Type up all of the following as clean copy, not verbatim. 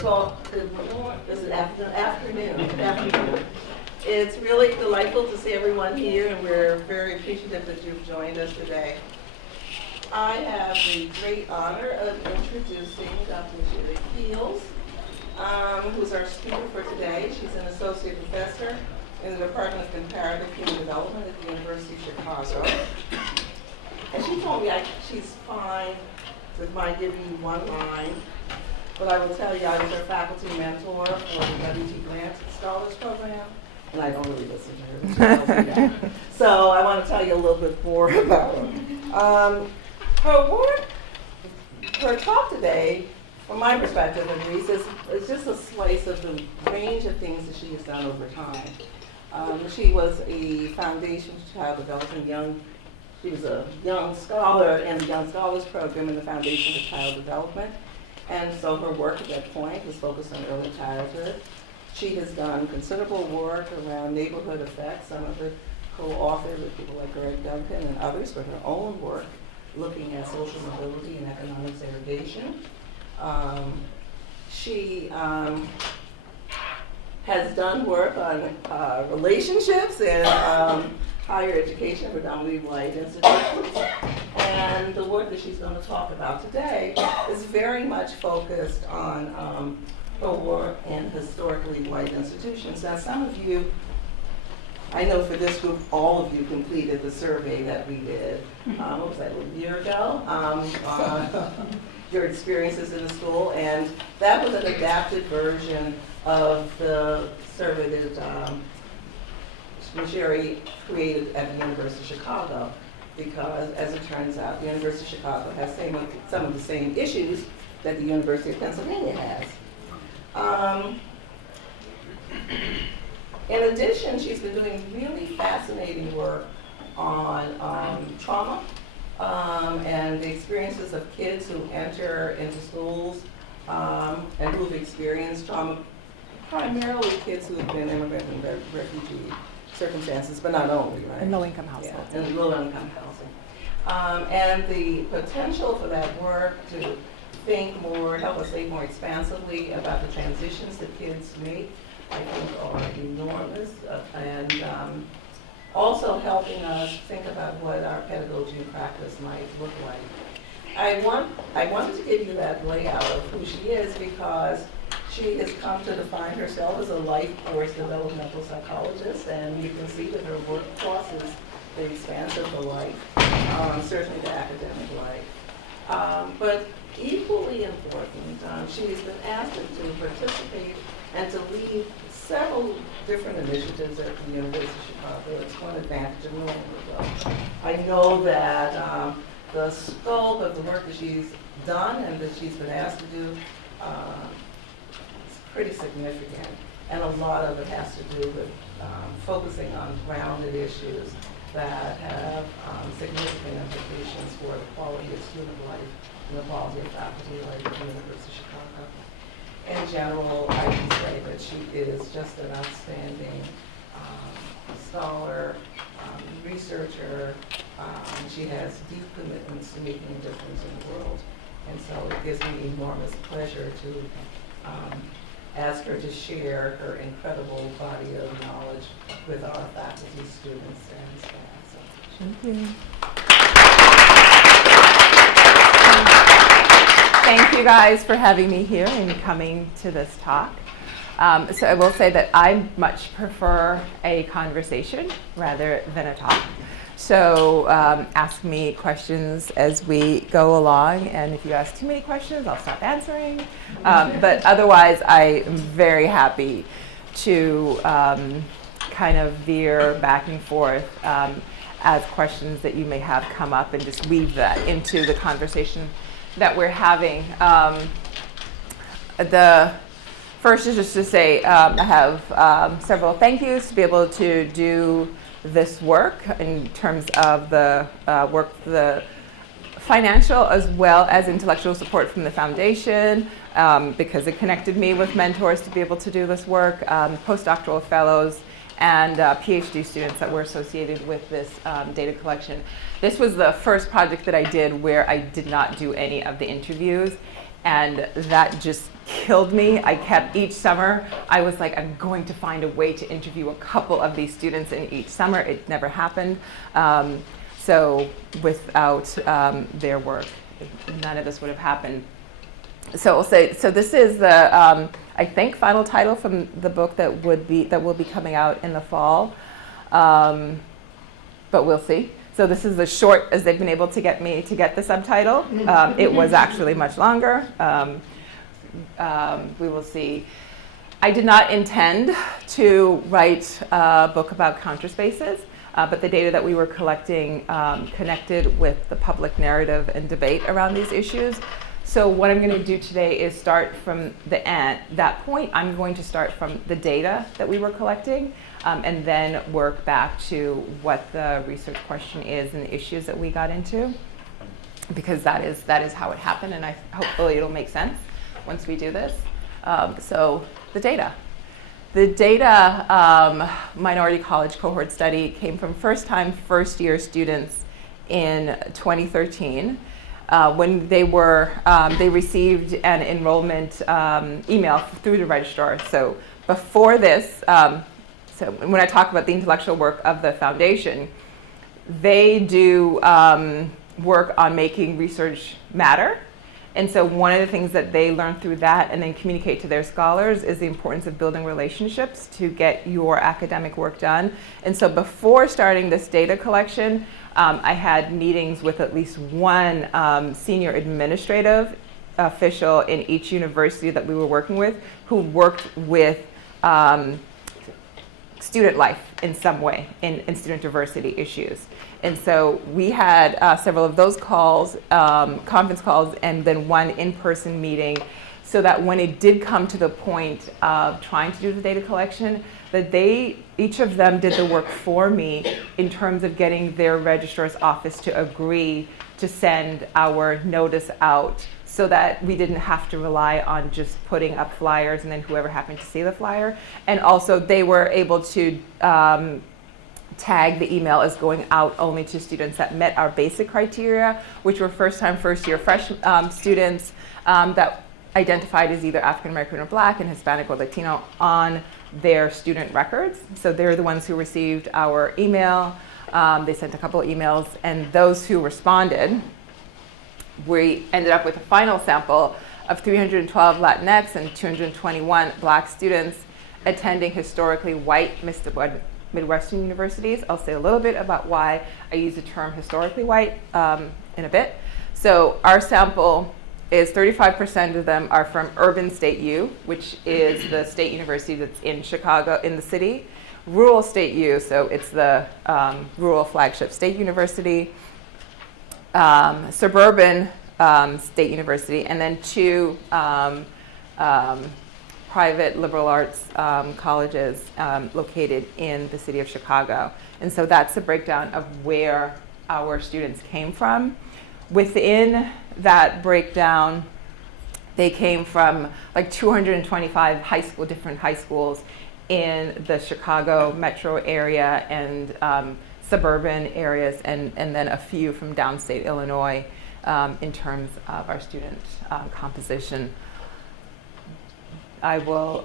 First of all, this is afternoon. It's really delightful to see everyone here, and we're very appreciative that you've joined us today. I have the great honor of introducing Dr. Micere Keels, who's our speaker for today. She's an associate professor in the Department of Comparative Human Development at the University of Chicago. And she told me she's fine with my giving you one line, but I will tell you I was her faculty mentor for the W.T. Grant Scholars Program, and I don't really listen to her. So I want to tell you a little bit more about her. Her talk today, from my perspective at least, is just a slice of the range of things that she has done over time. She was a foundation child development she was a young scholar in the Young Scholars Program in the Foundation for Child Development. And so her work at that point was focused on early childhood. She has done considerable work around neighborhood effects. Some of it co-authored with people like Greg Duncan and others, but her own work looking at social mobility and economic segregation. She has done work on relationships and higher education, predominantly white institutions. And the work that she's going to talk about today is very much focused on her work in historically white institutions. Now, some of you, I know for this group, all of you completed the survey that we did, what was that, a year ago? Your experiences in the school, and that was an adapted version of the survey that Micere created at the University of Chicago, because as it turns out, the University of Chicago has some of the same issues that the University of Pennsylvania has. In addition, she's been doing really fascinating work on trauma and the experiences of kids who enter into schools and who've experienced trauma, primarily kids who have been immigrant and refugee circumstances, but not only, right? In low-income households. Yeah, in low-income housing. And the potential for that work to help us think more expansively about the transitions that kids make, I think are enormous, and also helping us think about what our pedagogy and practice might look like. I wanted to give you that layout of who she is because she has come to define herself as a life course developmental psychologist, and you can see that her work crosses the expanse of the life, certainly the academic life. But equally important, she's been asked to participate and to lead several different initiatives at the University of Chicago. It's one advantage of knowing her well. I know that the scope of the work that she's done and that she's been asked to do pretty significant, and a lot of it has to do with focusing on grounded issues that have significant implications for the quality of student life and the quality of faculty life at the University of Chicago. In general, I can say that she is just an outstanding scholar, researcher. She has deep commitments to making a difference in the world, and so it gives me enormous pleasure to ask her to share her incredible body of knowledge with our faculty, students, and staff. So, thank you. Thank you guys for having me here and coming to this talk. So I will say that I much prefer a conversation rather than a talk. So ask me questions as we go along, and if you ask too many questions, I'll stop answering. But otherwise, I am very happy to kind of veer back and forth as questions that you may have come up and just weave that into the conversation that we're having. The first is just to say I have several thank yous to be able to do this work in terms of the work, the financial as well as intellectual support from the foundation, because it connected me with mentors to be able to do this work, postdoctoral fellows, and PhD students that were associated with this data collection. This was the first project that I did where I did not do any of the interviews, And that just killed me. I kept each summer, I was like, I'm going to find a way to interview a couple of these students in each summer. It never happened. So without their work, none of this would have happened. So I'll say, so this is the, I think, final title from the book that will be coming out in the fall. But we'll see. So this is as short as they've been able to get me to get the subtitle. It was actually much longer. We will see. I did not intend to write a book about counterspaces, but the data that we were collecting connected with the public narrative and debate around these issues. So what I'm going to do today is start from that point. I'm going to start from the data that we were collecting, and then work back to what the research question is and the issues that we got into, because that is how it happened, and hopefully it'll make sense once we do this. So the data. The data minority college cohort study came from first-year students in 2013. When they received an enrollment email through the registrar. So before this, so when I talk about the intellectual work of the foundation, they do work on making research matter. And so one of the things that they learn through that and then communicate to their scholars is the importance of building relationships to get your academic work done. And so before starting this data collection, I had meetings with at least one senior administrative official in each university that we were working with who worked with student life in some way in student diversity issues. And so we had several of those calls, conference calls, and then one in-person meeting, so that when it did come to the point of trying to do the data collection, that each of them did the work for me in terms of getting their registrar's office to agree to send our notice out, so that we didn't have to rely on just putting up flyers and then whoever happened to see the flyer. And also they were able to tag the email as going out only to students that met our basic criteria, which were first-year fresh students that identified as either African American or Black and Hispanic or Latino on their student records. So they're the ones who received our email. They sent a couple of emails, and those who responded, we ended up with a final sample of 312 Latinx and 221 Black students attending historically white Midwestern universities. I'll say a little bit about why I use the term historically white in a bit. So our sample is 35% of them are from Urban State U, which is the state university that's in Chicago, in the city. Rural State U, so it's the rural flagship state university. Suburban State University, and then two private liberal arts colleges located in the city of Chicago. And so that's the breakdown of where our students came from. Within that breakdown, they came from like 225 different high schools in the Chicago metro area and suburban areas, and then a few from downstate Illinois in terms of our student composition. I will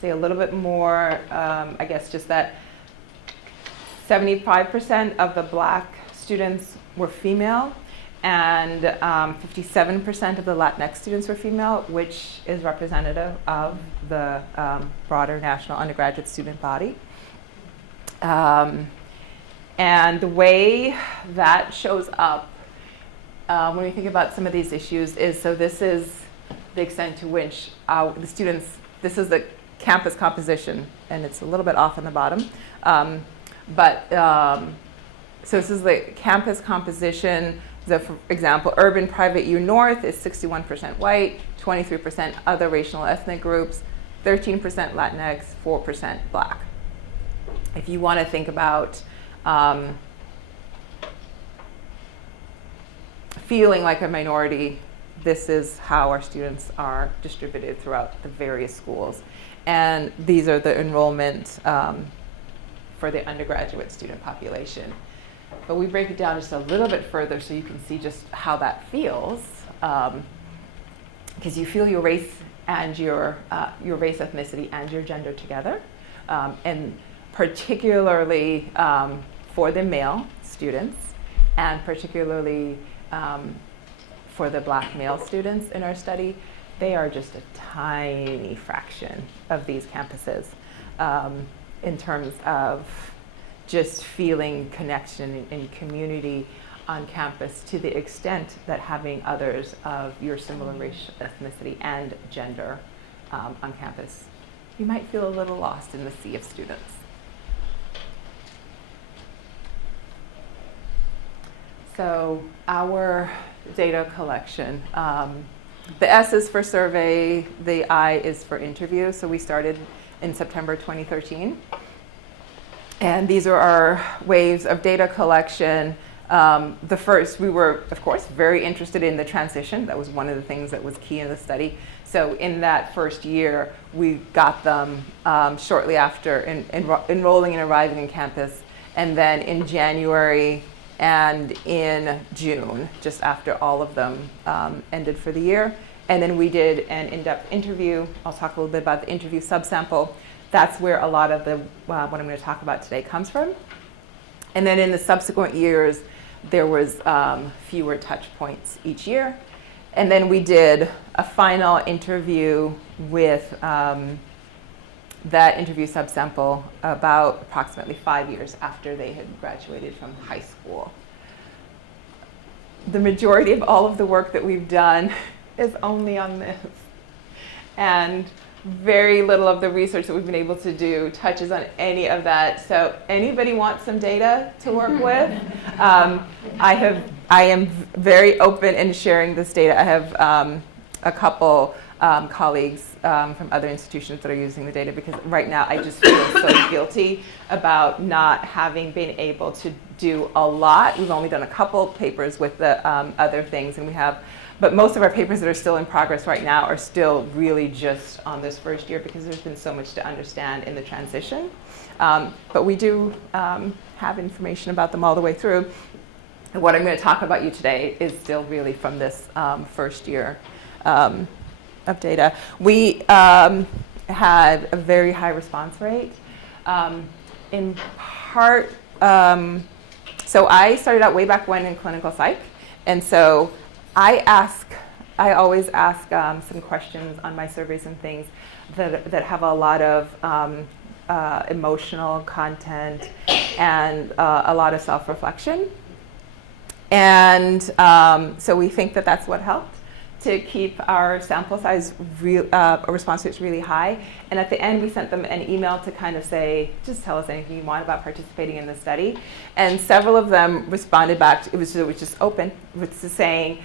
say a little bit more, I guess, just that 75% of the Black students were female, and 57% of the Latinx students were female, which is representative of the broader national undergraduate student body. And the way that shows up when we think about some of these issues is, so this is the extent to which the students, this is the campus composition, and it's a little bit off on the bottom. So this is the campus composition. For example, Urban Private U North is 61% white, 23% other racial and ethnic groups, 13% Latinx, 4% Black. If you want to think about feeling like a minority, this is how our students are distributed throughout the various schools. And these are the enrollment for the undergraduate student population. But we break it down just a little bit further so you can see just how that feels. because you feel your race and your race, ethnicity, and your gender together, and particularly for the male students, and particularly for the Black male students in our study, they are just a tiny fraction of these campuses in terms of just feeling connection and community on campus, to the extent that having others of your similar race, ethnicity, and gender on campus, you might feel a little lost in the sea of students. So our data collection, the S is for survey, the I is for interview. So we started in September 2013. And these are our waves of data collection. The first, we were, of course, very interested in the transition. That was one of the things that was key in the study. So in that first year, we got them shortly after enrolling and arriving in campus. And then in January and in June, just after all of them ended for the year. And then we did an in-depth interview. I'll talk a little bit about the interview subsample. That's where a lot of the what I'm going to talk about today comes from. And then in the subsequent years, there was fewer touch points each year. And then we did a final interview with that interview subsample about approximately 5 years after they had graduated from high school. The majority of all of the work that we've done is only on this. And very little of the research that we've been able to do touches on any of that. So anybody wants some data to work with? I am very open in sharing this data. I have a couple colleagues from other institutions that are using the data, because right now I just feel so guilty about not having been able to do a lot. We've only done a couple papers with the other things, and but most of our papers that are still in progress right now are still really just on this first year, because there's been so much to understand in the transition. But we do have information about them all the way through. And what I'm going to talk about you today is still really from this first year of data. We had a very high response rate. In part, so I started out way back when in clinical psych, and so I always ask some questions on my surveys and things that have a lot of emotional content and a lot of self-reflection. And so we think that that's what helped to keep our sample size response rates really high. And at the end, we sent them an email to kind of say, just tell us anything you want about participating in the study. And several of them responded back. It was just open, with saying,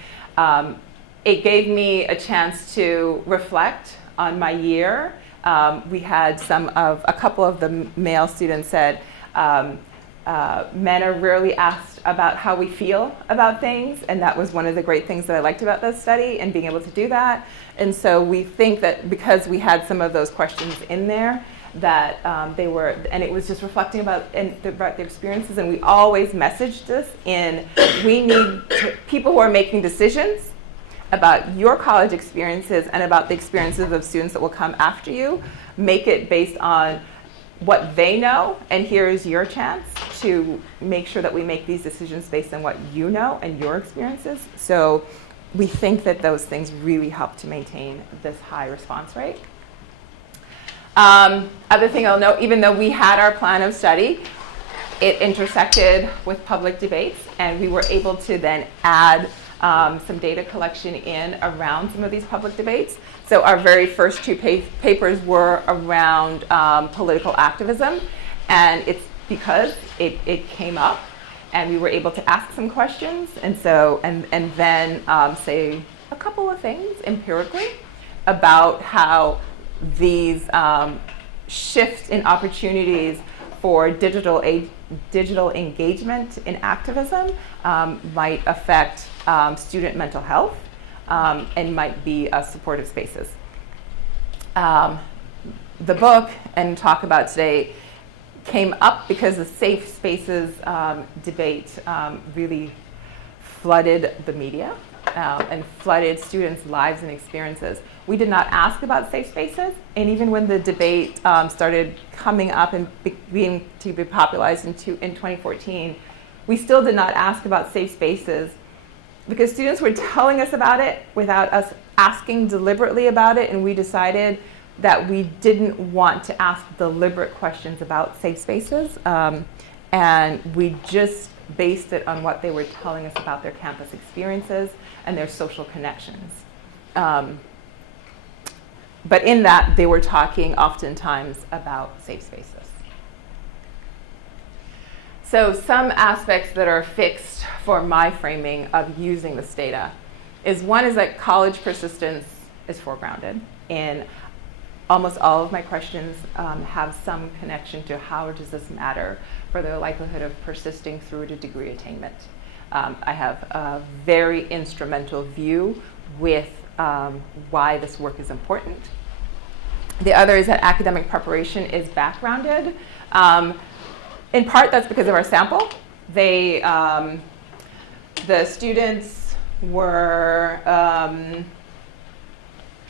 it gave me a chance to reflect on my year. We had a couple of the male students said, men are rarely asked about how we feel about things, and that was one of the great things that I liked about this study, and being able to do that. And so we think that because we had some of those questions in there, that they were, and it was just reflecting about the experiences, and we always messaged this in, we need people who are making decisions about your college experiences and about the experiences of students that will come after you, make it based on what they know, and here is your chance to make sure that we make these decisions based on what you know and your experiences. So we think that those things really help to maintain this high response rate. Other thing I'll note, even though we had our plan of study, it intersected with public debates, and we were able to then add some data collection in around some of these public debates. So our very first two papers were around political activism, and it's because it came up, and we were able to ask some questions, and so and then say a couple of things empirically about how these shifts in opportunities for digital engagement in activism might affect student mental health and might be supportive spaces. The book and talk about today came up because the safe spaces debate really flooded the media. and flooded students' lives and experiences. We did not ask about safe spaces, and even when the debate started coming up and being to be popularized in 2014, we still did not ask about safe spaces because students were telling us about it without us asking deliberately about it, and we decided that we didn't want to ask deliberate questions about safe spaces, and we just based it on what they were telling us about their campus experiences and their social connections. But in that, they were talking oftentimes about safe spaces. So some aspects that are fixed for my framing of using this data is one is that college persistence is foregrounded. In almost all of my questions have some connection to how does this matter for the likelihood of persisting through to degree attainment. I have a very instrumental view with why this work is important. The other is that academic preparation is backgrounded. In part, that's because of our sample. The students were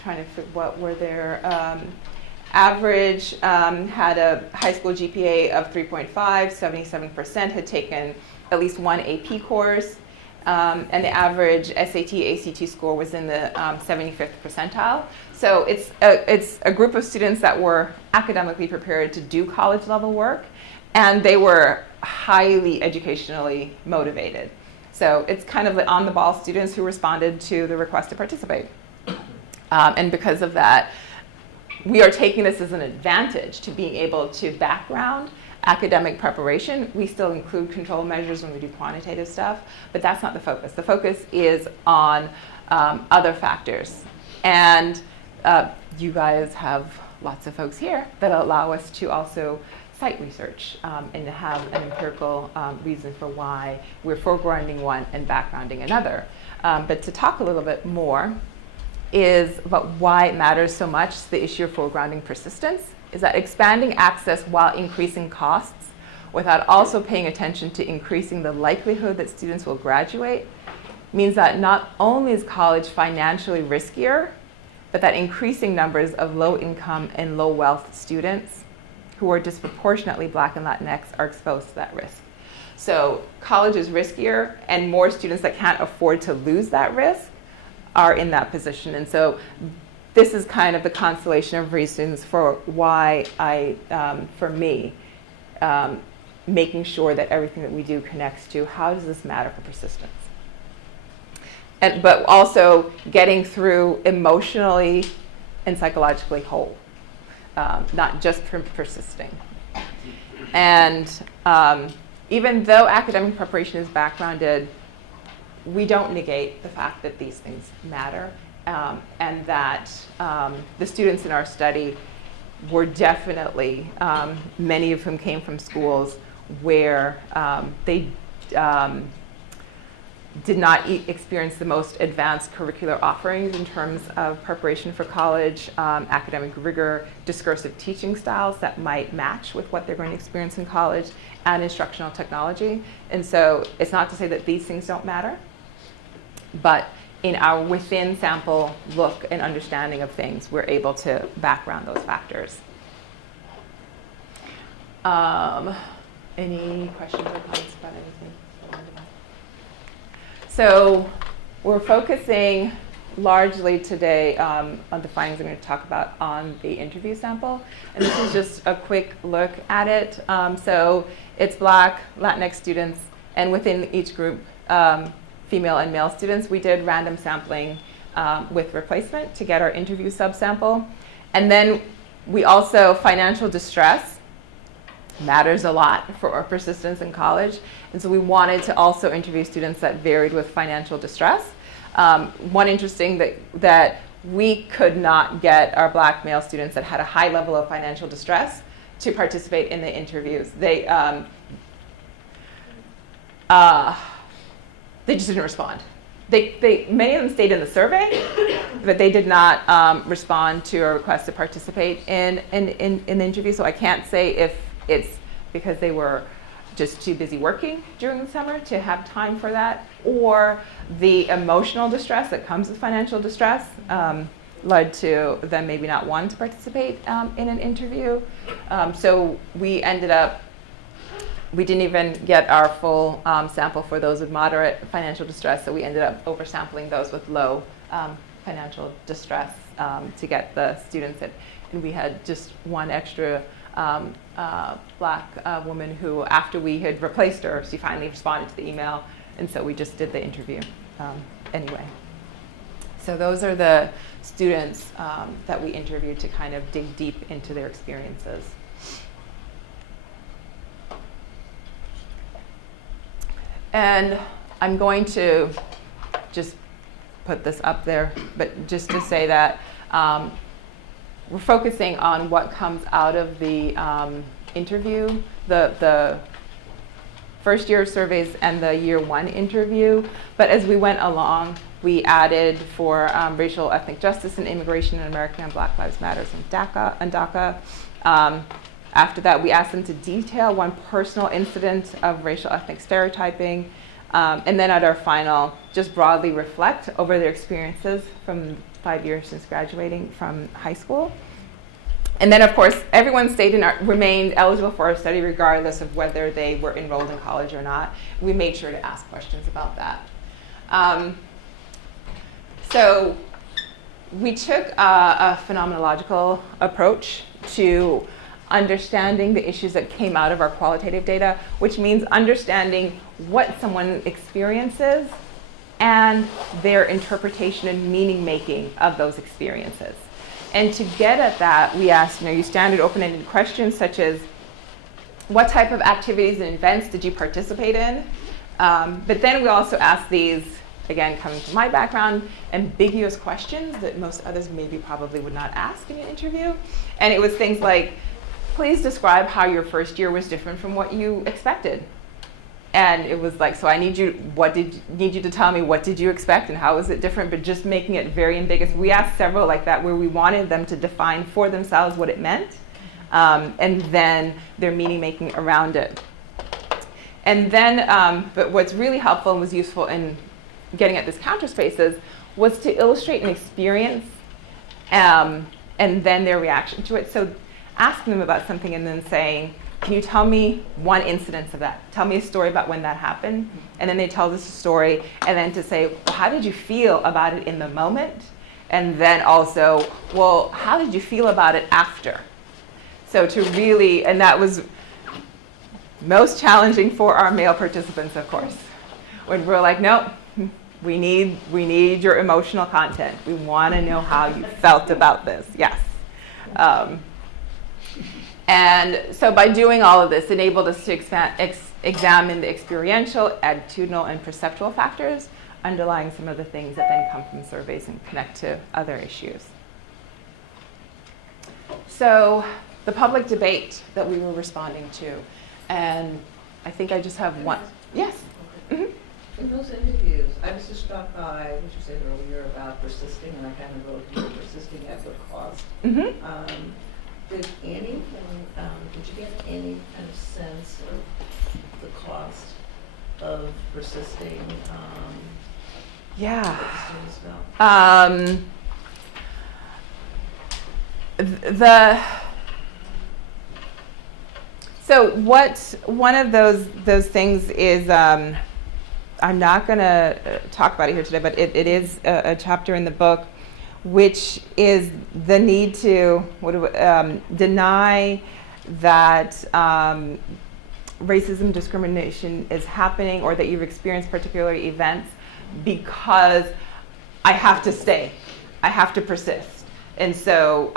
trying to figure what were their average had a high school GPA of 3.5, 77% had taken at least one AP course, and the average SAT, ACT score was in the 75th percentile. So it's a group of students that were academically prepared to do college level work, and they were highly educationally motivated. So it's kind of the on-the-ball students who responded to the request to participate. And because of that, we are taking this as an advantage to being able to background academic preparation. We still include control measures when we do quantitative stuff, but that's not the focus. The focus is on other factors. And you guys have lots of folks here that allow us to also cite research and to have an empirical reason for why we're foregrounding one and backgrounding another. But to talk a little bit more is about why it matters so much, the issue of foregrounding persistence, is that expanding access while increasing costs without also paying attention to increasing the likelihood that students will graduate means that not only is college financially riskier, but that increasing numbers of low income and low wealth students who are disproportionately Black and Latinx are exposed to that risk. So college is riskier, and more students that can't afford to lose that risk are in that position. And so this is kind of the constellation of reasons for why for me, making sure that everything that we do connects to how does this matter for persistence. But also getting through emotionally and psychologically whole, not just from persisting. And even though academic preparation is backgrounded, we don't negate the fact that these things matter, and that the students in our study were definitely, many of whom came from schools where they did not experience the most advanced curricular offerings in terms of preparation for college, academic rigor, discursive teaching styles that might match with what they're going to experience in college, and instructional technology. And so it's not to say that these things don't matter, but in our within sample look and understanding of things, we're able to background those factors. Any questions or comments about anything? So we're focusing largely today on the findings I'm going to talk about on the interview sample. And this is just a quick look at it. So it's Black, Latinx students, and within each group, female and male students. We did random sampling with replacement to get our interview subsample. And then we also, financial distress matters a lot for our persistence in college. And so we wanted to also interview students that varied with financial distress. One interesting that we could not get our Black male students that had a high level of financial distress to participate in the interviews. They just didn't respond. Many of them stayed in the survey, but they did not respond to a request to participate in the interview. So I can't say if it's because they were just too busy working during the summer to have time for that, or the emotional distress that comes with financial distress led to them maybe not wanting to participate in an interview. So we didn't even get our full sample for those with moderate financial distress, so we ended up oversampling those with low financial distress to get the students in. And we had just one extra black woman who, after we had replaced her, she finally responded to the email, and so we just did the interview anyway. So those are the students that we interviewed to kind of dig deep into their experiences. And I'm going to just put this up there, but just to say that we're focusing on what comes out of the interview, the first year surveys and the year one interview. But as we went along, we added for racial ethnic justice and immigration in America and Black Lives Matter and DACA. After that, we asked them to detail one personal incident of racial ethnic stereotyping. And then at our final, just broadly reflect over their experiences from 5 years since graduating from high school. And then, of course, everyone stayed remained eligible for our study regardless of whether they were enrolled in college or not. We made sure to ask questions about that. So we took a phenomenological approach to understanding the issues that came out of our qualitative data, which means understanding what someone experiences and their interpretation and meaning making of those experiences. And to get at that, we asked you standard open-ended questions such as, what type of activities and events did you participate in? But then we also asked these, again, coming from my background, ambiguous questions that most others maybe probably would not ask in an interview. And it was things like, please describe how your first year was different from what you expected. And it was like, so I need you to tell me, what did you expect and how was it different, but just making it very ambiguous. We asked several like that where we wanted them to define for themselves what it meant, and then their meaning making around it. And then, but what's really helpful and was useful in getting at this Counterspaces was to illustrate an experience and then their reaction to it. So asking them about something and then saying, can you tell me one incidence of that? Tell me a story about when that happened. And then they tell us a story, and then to say, well, how did you feel about it in the moment? And then also, well, how did you feel about it after? So to really, and that was most challenging for our male participants, of course. When we're like, nope, we need your emotional content. We want to know how you felt about this, yes. And so by doing all of this, enabled us to examine the experiential, attitudinal, and perceptual factors underlying some of the things that then come from surveys and connect to other issues. So the public debate that we were responding to, and I think I just have one. Yes? Mm-hmm. In those interviews, I was just struck by what you said earlier about persisting, and I kind of wrote here, persisting at what cost. Mm-hmm. Did you get any kind of sense of the cost of persisting? Yeah. So one of those things is, I'm not going to talk about it here today, but it is a chapter in the book, which is the need to deny that racism, discrimination is happening, or that you've experienced particular events, because I have to stay, I have to persist. And so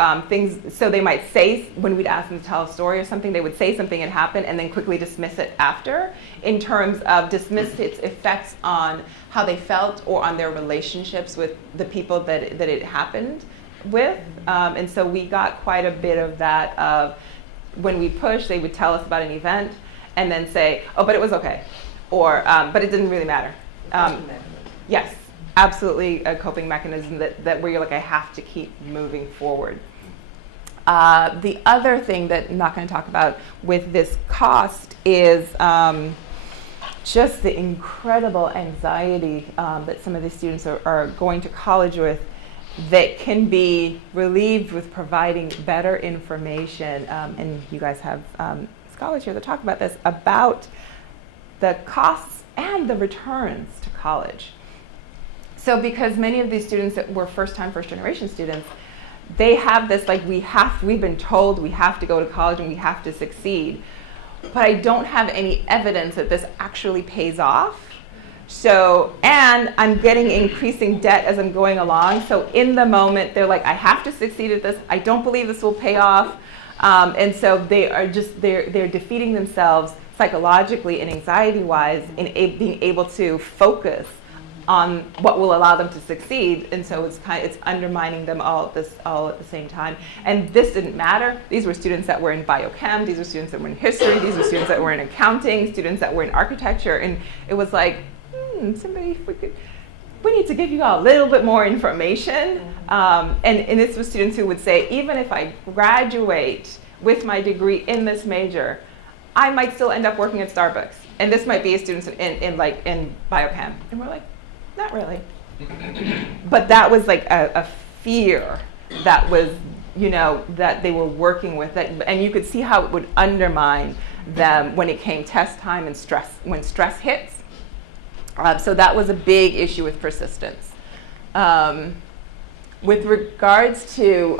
so they might say, when we'd ask them to tell a story or something, they would say something had happened and then quickly dismiss it after, in terms of dismiss its effects on how they felt or on their relationships with the people that it happened with. And so we got quite a bit of that of, when we push, they would tell us about an event and then say, oh, but it was okay, or but it didn't really matter. Yes. Absolutely a coping mechanism that where you're like, I have to keep moving forward. The other thing that I'm not going to talk about with this cost is just the incredible anxiety that some of the students are going to college with that can be relieved with providing better information. And you guys have scholars here that talk about this, about the costs and the returns to college. So because many of these students that were first generation students, they have this, like, we've been told we have to go to college and we have to succeed. But I don't have any evidence that this actually pays off. So, and I'm getting increasing debt as I'm going along. So in the moment, they're like, I have to succeed at this. I don't believe this will pay off. And so they are just, they're defeating themselves psychologically and anxiety-wise in being able to focus on what will allow them to succeed, and so it's undermining them all at the same time. And this didn't matter. These were students that were in biochem. These were students that were in history. These were students that were in accounting. Students that were in architecture. And it was like, somebody, we need to give you all a little bit more information. And this was students who would say, even if I graduate with my degree in this major, I might still end up working at Starbucks. And this might be a student in biochem. And we're like, not really. But that was like a fear that was, that they were working with. And you could see how it would undermine them when it came test time and when stress hits. So that was a big issue with persistence. With regards to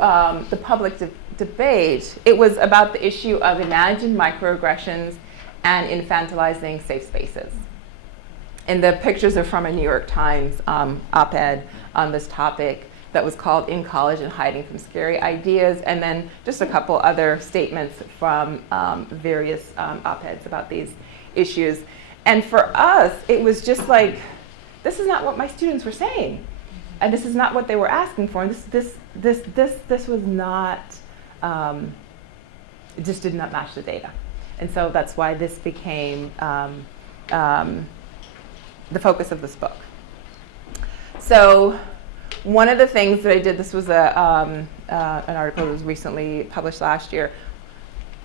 the public debate, it was about the issue of imagined microaggressions and infantilizing safe spaces. And the pictures are from a New York Times op-ed on this topic that was called "In College and Hiding from Scary Ideas," and then just a couple other statements from various op-eds about these issues. And for us, it was just like, this is not what my students were saying, and this is not what they were asking for. And this was not, it just did not match the data. And so that's why this became the focus of this book. So one of the things that I did, this was an article that was recently published last year,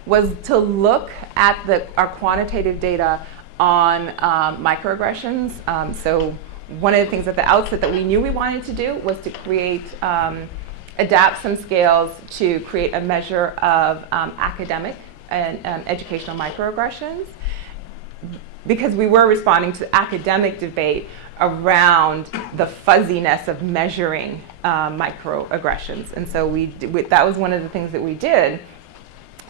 was to look at our quantitative data on microaggressions. So one of the things at the outset that we knew we wanted to do was to create, adapt some scales to create a measure of academic and educational microaggressions, because we were responding to academic debate around the fuzziness of measuring microaggressions. And so that was one of the things that we did.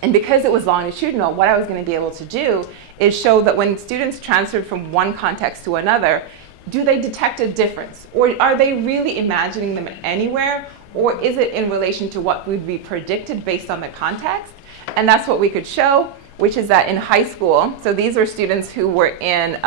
And because it was longitudinal, what I was going to be able to do is show that when students transferred from one context to another, do they detect a difference? Or are they really imagining them anywhere? Or is it in relation to what would be predicted based on the context? And that's what we could show, which is that in high school, so these are students who were in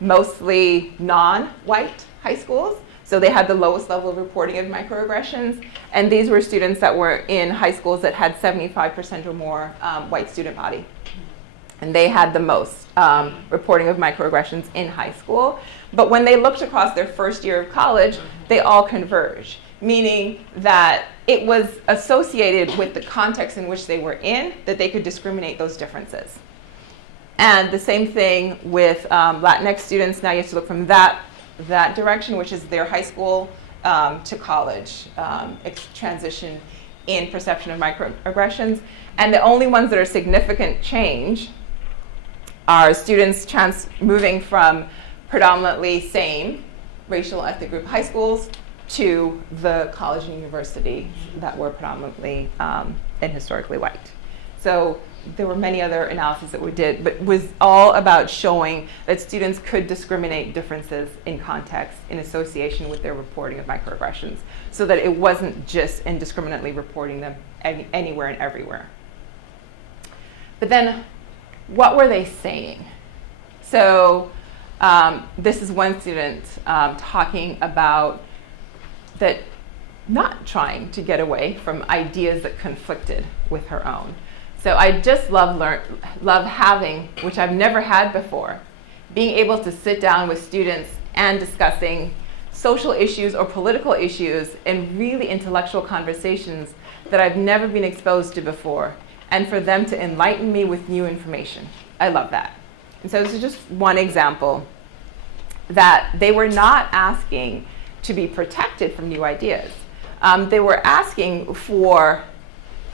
mostly non-white high schools, so they had the lowest level of reporting of microaggressions, and these were students that were in high schools that had 75% or more white student body. And they had the most reporting of microaggressions in high school. But when they looked across their first year of college, they all converge, meaning that it was associated with the context in which they were in, that they could discriminate those differences. And the same thing with Latinx students. Now you have to look from that direction, which is their high school to college transition in perception of microaggressions. And the only ones that are significant change are students moving from predominantly same racial ethnic group high schools to the college and university that were predominantly and historically white. So there were many other analyses that we did, but it was all about showing that students could discriminate differences in context in association with their reporting of microaggressions, so that it wasn't just indiscriminately reporting them anywhere and everywhere. But then, what were they saying? So this is one student talking about that not trying to get away from ideas that conflicted with her own. So I just love having, which I've never had before, being able to sit down with students and discussing social issues or political issues in really intellectual conversations that I've never been exposed to before, and for them to enlighten me with new information. I love that. And so this is just one example that they were not asking to be protected from new ideas. They were asking for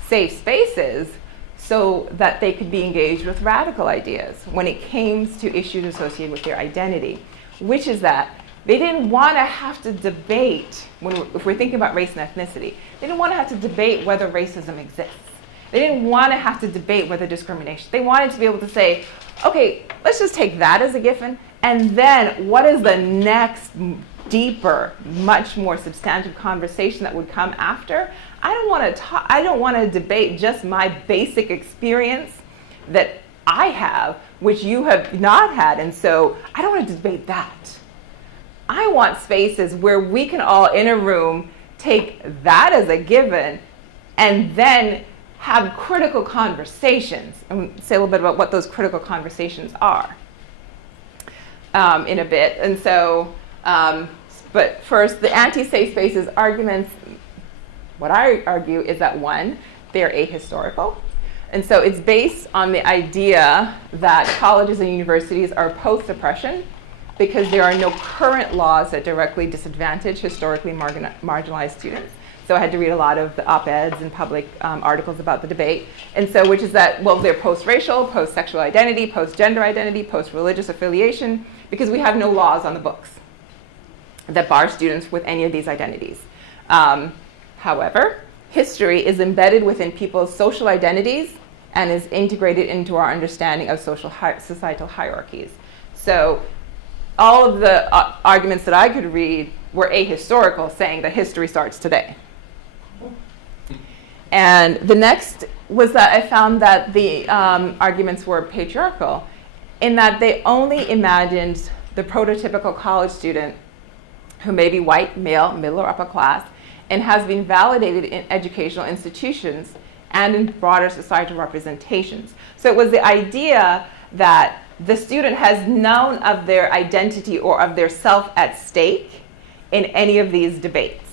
safe spaces so that they could be engaged with radical ideas when it came to issues associated with their identity, which is that they didn't want to have to debate, if we're thinking about race and ethnicity, they didn't want to have to debate whether racism exists. They didn't want to have to debate whether discrimination. They wanted to be able to say, okay, let's just take that as a given, and then what is the next deeper, much more substantive conversation that would come after? I don't want to debate just my basic experience that I have, which you have not had, and so I don't want to debate that. I want spaces where we can all in a room take that as a given and then have critical conversations. And we'll say a little bit about what those critical conversations are in a bit. And so, but first, the anti-safe spaces arguments, what I argue is that one, they're ahistorical. And so it's based on the idea that colleges and universities are post-oppression because there are no current laws that directly disadvantage historically marginalized students. So I had to read a lot of the op-eds and public articles about the debate. And so, which is that, well, they're post-racial, post-sexual identity, post-gender identity, post-religious affiliation, because we have no laws on the books that bar students with any of these identities. However, history is embedded within people's social identities and is integrated into our understanding of societal hierarchies. So all of the arguments that I could read were ahistorical, saying that history starts today. And the next was that I found that the arguments were patriarchal, in that they only imagined the prototypical college student who may be white, male, middle or upper class, and has been validated in educational institutions and in broader societal representations. So it was the idea that the student has known of their identity or of their self at stake in any of these debates.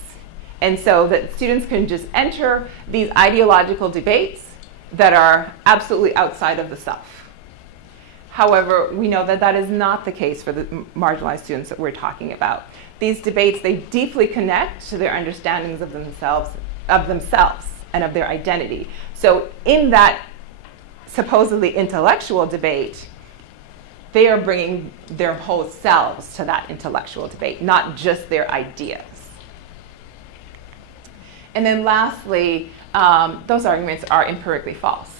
And so that students can just enter these ideological debates that are absolutely outside of the self. However, we know that that is not the case for the marginalized students that we're talking about. These debates, they deeply connect to their understandings of themselves and of their identity. So in that supposedly intellectual debate, they are bringing their whole selves to that intellectual debate, not just their ideas. And then lastly, those arguments are empirically false.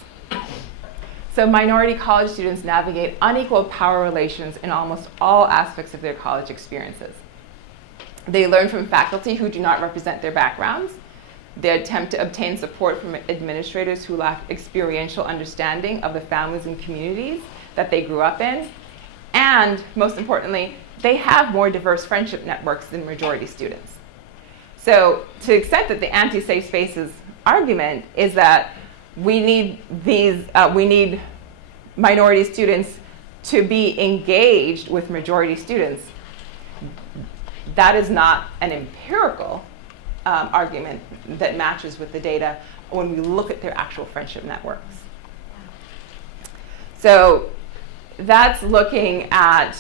So minority college students navigate unequal power relations in almost all aspects of their college experiences. They learn from faculty who do not represent their backgrounds. They attempt to obtain support from administrators who lack experiential understanding of the families and communities that they grew up in. And most importantly, they have more diverse friendship networks than majority students. So to the extent that the anti-safe spaces argument is that we need minority students to be engaged with majority students, that is not an empirical argument that matches with the data when we look at their actual friendship networks. So that's looking at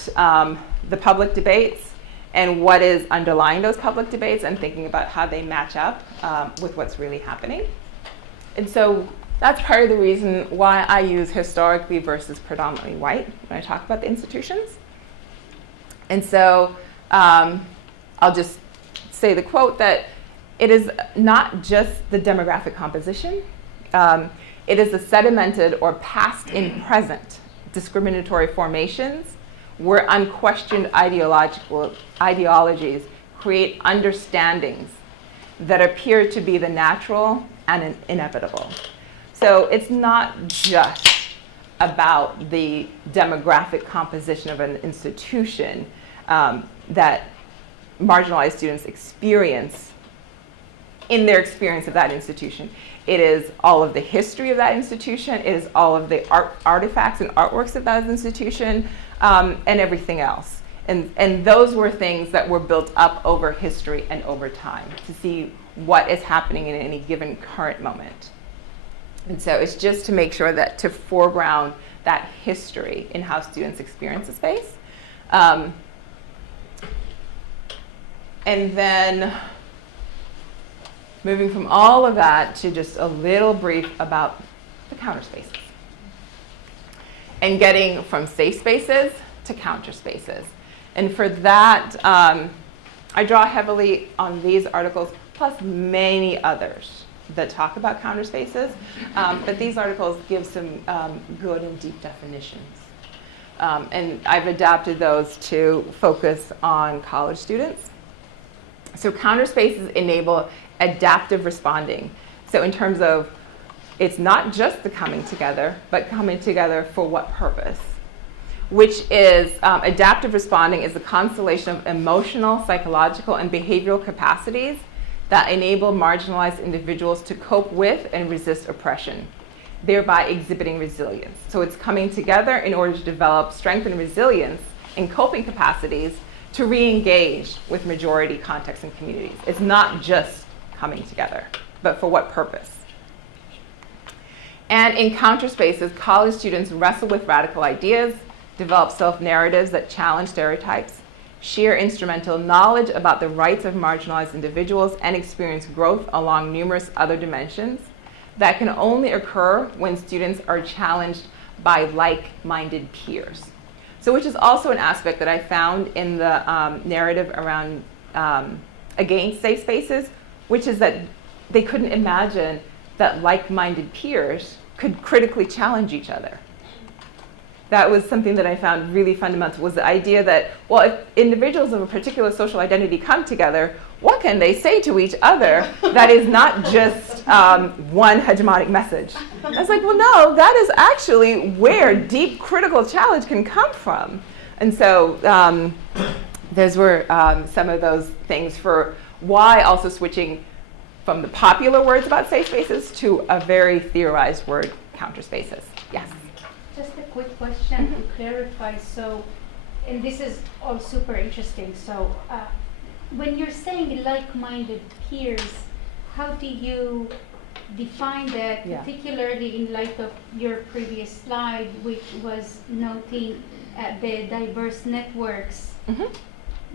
the public debates and what is underlying those public debates and thinking about how they match up with what's really happening. And so that's part of the reason why I use historically versus predominantly white when I talk about the institutions. And so I'll just say the quote that it is not just the demographic composition, it is the sedimented or past in present discriminatory formations where unquestioned ideologies create understandings that appear to be the natural and inevitable. So it's not just about the demographic composition of an institution that marginalized students experience in their experience of that institution. It is all of the history of that institution. It is all of the artifacts and artworks of that institution, and everything else. And those were things that were built up over history and over time to see what is happening in any given current moment. And so it's just to make sure that to foreground that history in how students experience the space. And then moving from all of that to just a little brief about the counterspaces. And getting from safe spaces to counterspaces. And for that, I draw heavily on these articles, plus many others that talk about counterspaces. But these articles give some good and deep definitions. And I've adapted those to focus on college students. So counterspaces enable adaptive responding. So in terms of, it's not just the coming together, but coming together for what purpose? Which is, adaptive responding is a constellation of emotional, psychological, and behavioral capacities that enable marginalized individuals to cope with and resist oppression, thereby exhibiting resilience. So it's coming together in order to develop strength and resilience and coping capacities to re-engage with majority contexts and communities. It's not just coming together, but for what purpose? And in counterspaces, college students wrestle with radical ideas, develop self-narratives that challenge stereotypes, share instrumental knowledge about the rights of marginalized individuals, and experience growth along numerous other dimensions that can only occur when students are challenged by like-minded peers. So which is also an aspect that I found in the narrative around against safe spaces, which is that they couldn't imagine that like-minded peers could critically challenge each other. That was something that I found really fundamental, was the idea that, well, if individuals of a particular social identity come together, what can they say to each other that is not just one hegemonic message? I was like, well, no, that is actually where deep critical challenge can come from. And so those were some of those things for why also switching from the popular words about safe spaces to a very theorized word, counterspaces. Yes? Just a quick question to clarify. So, and this is all super interesting. So, when you're saying like-minded peers, how do you define that, particularly in light of your previous slide, which was noting the diverse networks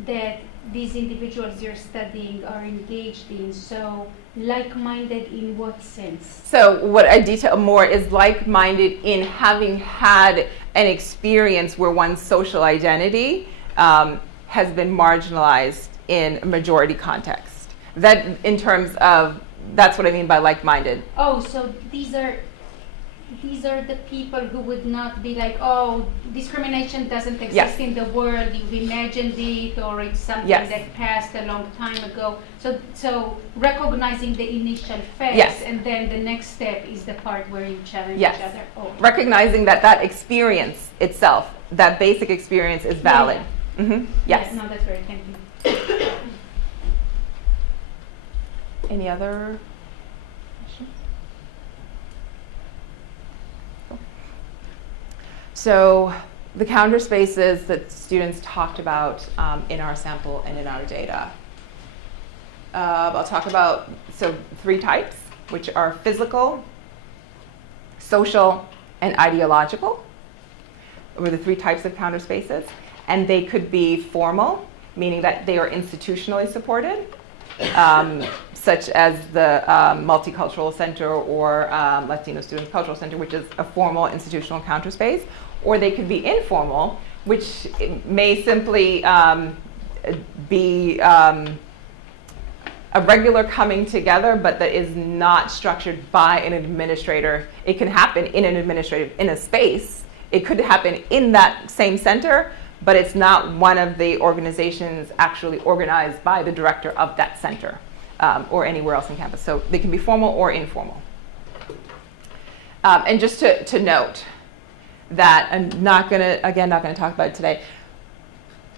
that these individuals you're studying are engaged in? So, like-minded in what sense? So what I detail more is like-minded in having had an experience where one's social identity has been marginalized in a majority context. That in terms of, that's what I mean by like-minded. Oh, so these are the people who would not be like, oh, discrimination doesn't exist in the world, you've imagined it, or it's something that passed a long time ago. So recognizing the initial phase, and then the next step is the part where you challenge each other. Oh. Recognizing that experience itself, that basic experience is valid. Yes. No, that's great, thank you. Any other questions? So the counterspaces that students talked about in our sample and in our data. I'll talk about, so 3 types, which are physical, social, and ideological, were the 3 types of counterspaces. And they could be formal, meaning that they are institutionally supported, such as the Multicultural Center or Latino Students Cultural Center, which is a formal institutional counterspace. Or they could be informal, which may simply be a regular coming together, but that is not structured by an administrator. It can happen in a space. It could happen in that same center, but it's not one of the organizations actually organized by the director of that center or anywhere else on campus. So they can be formal or informal. And just to note that I'm not gonna talk about it today,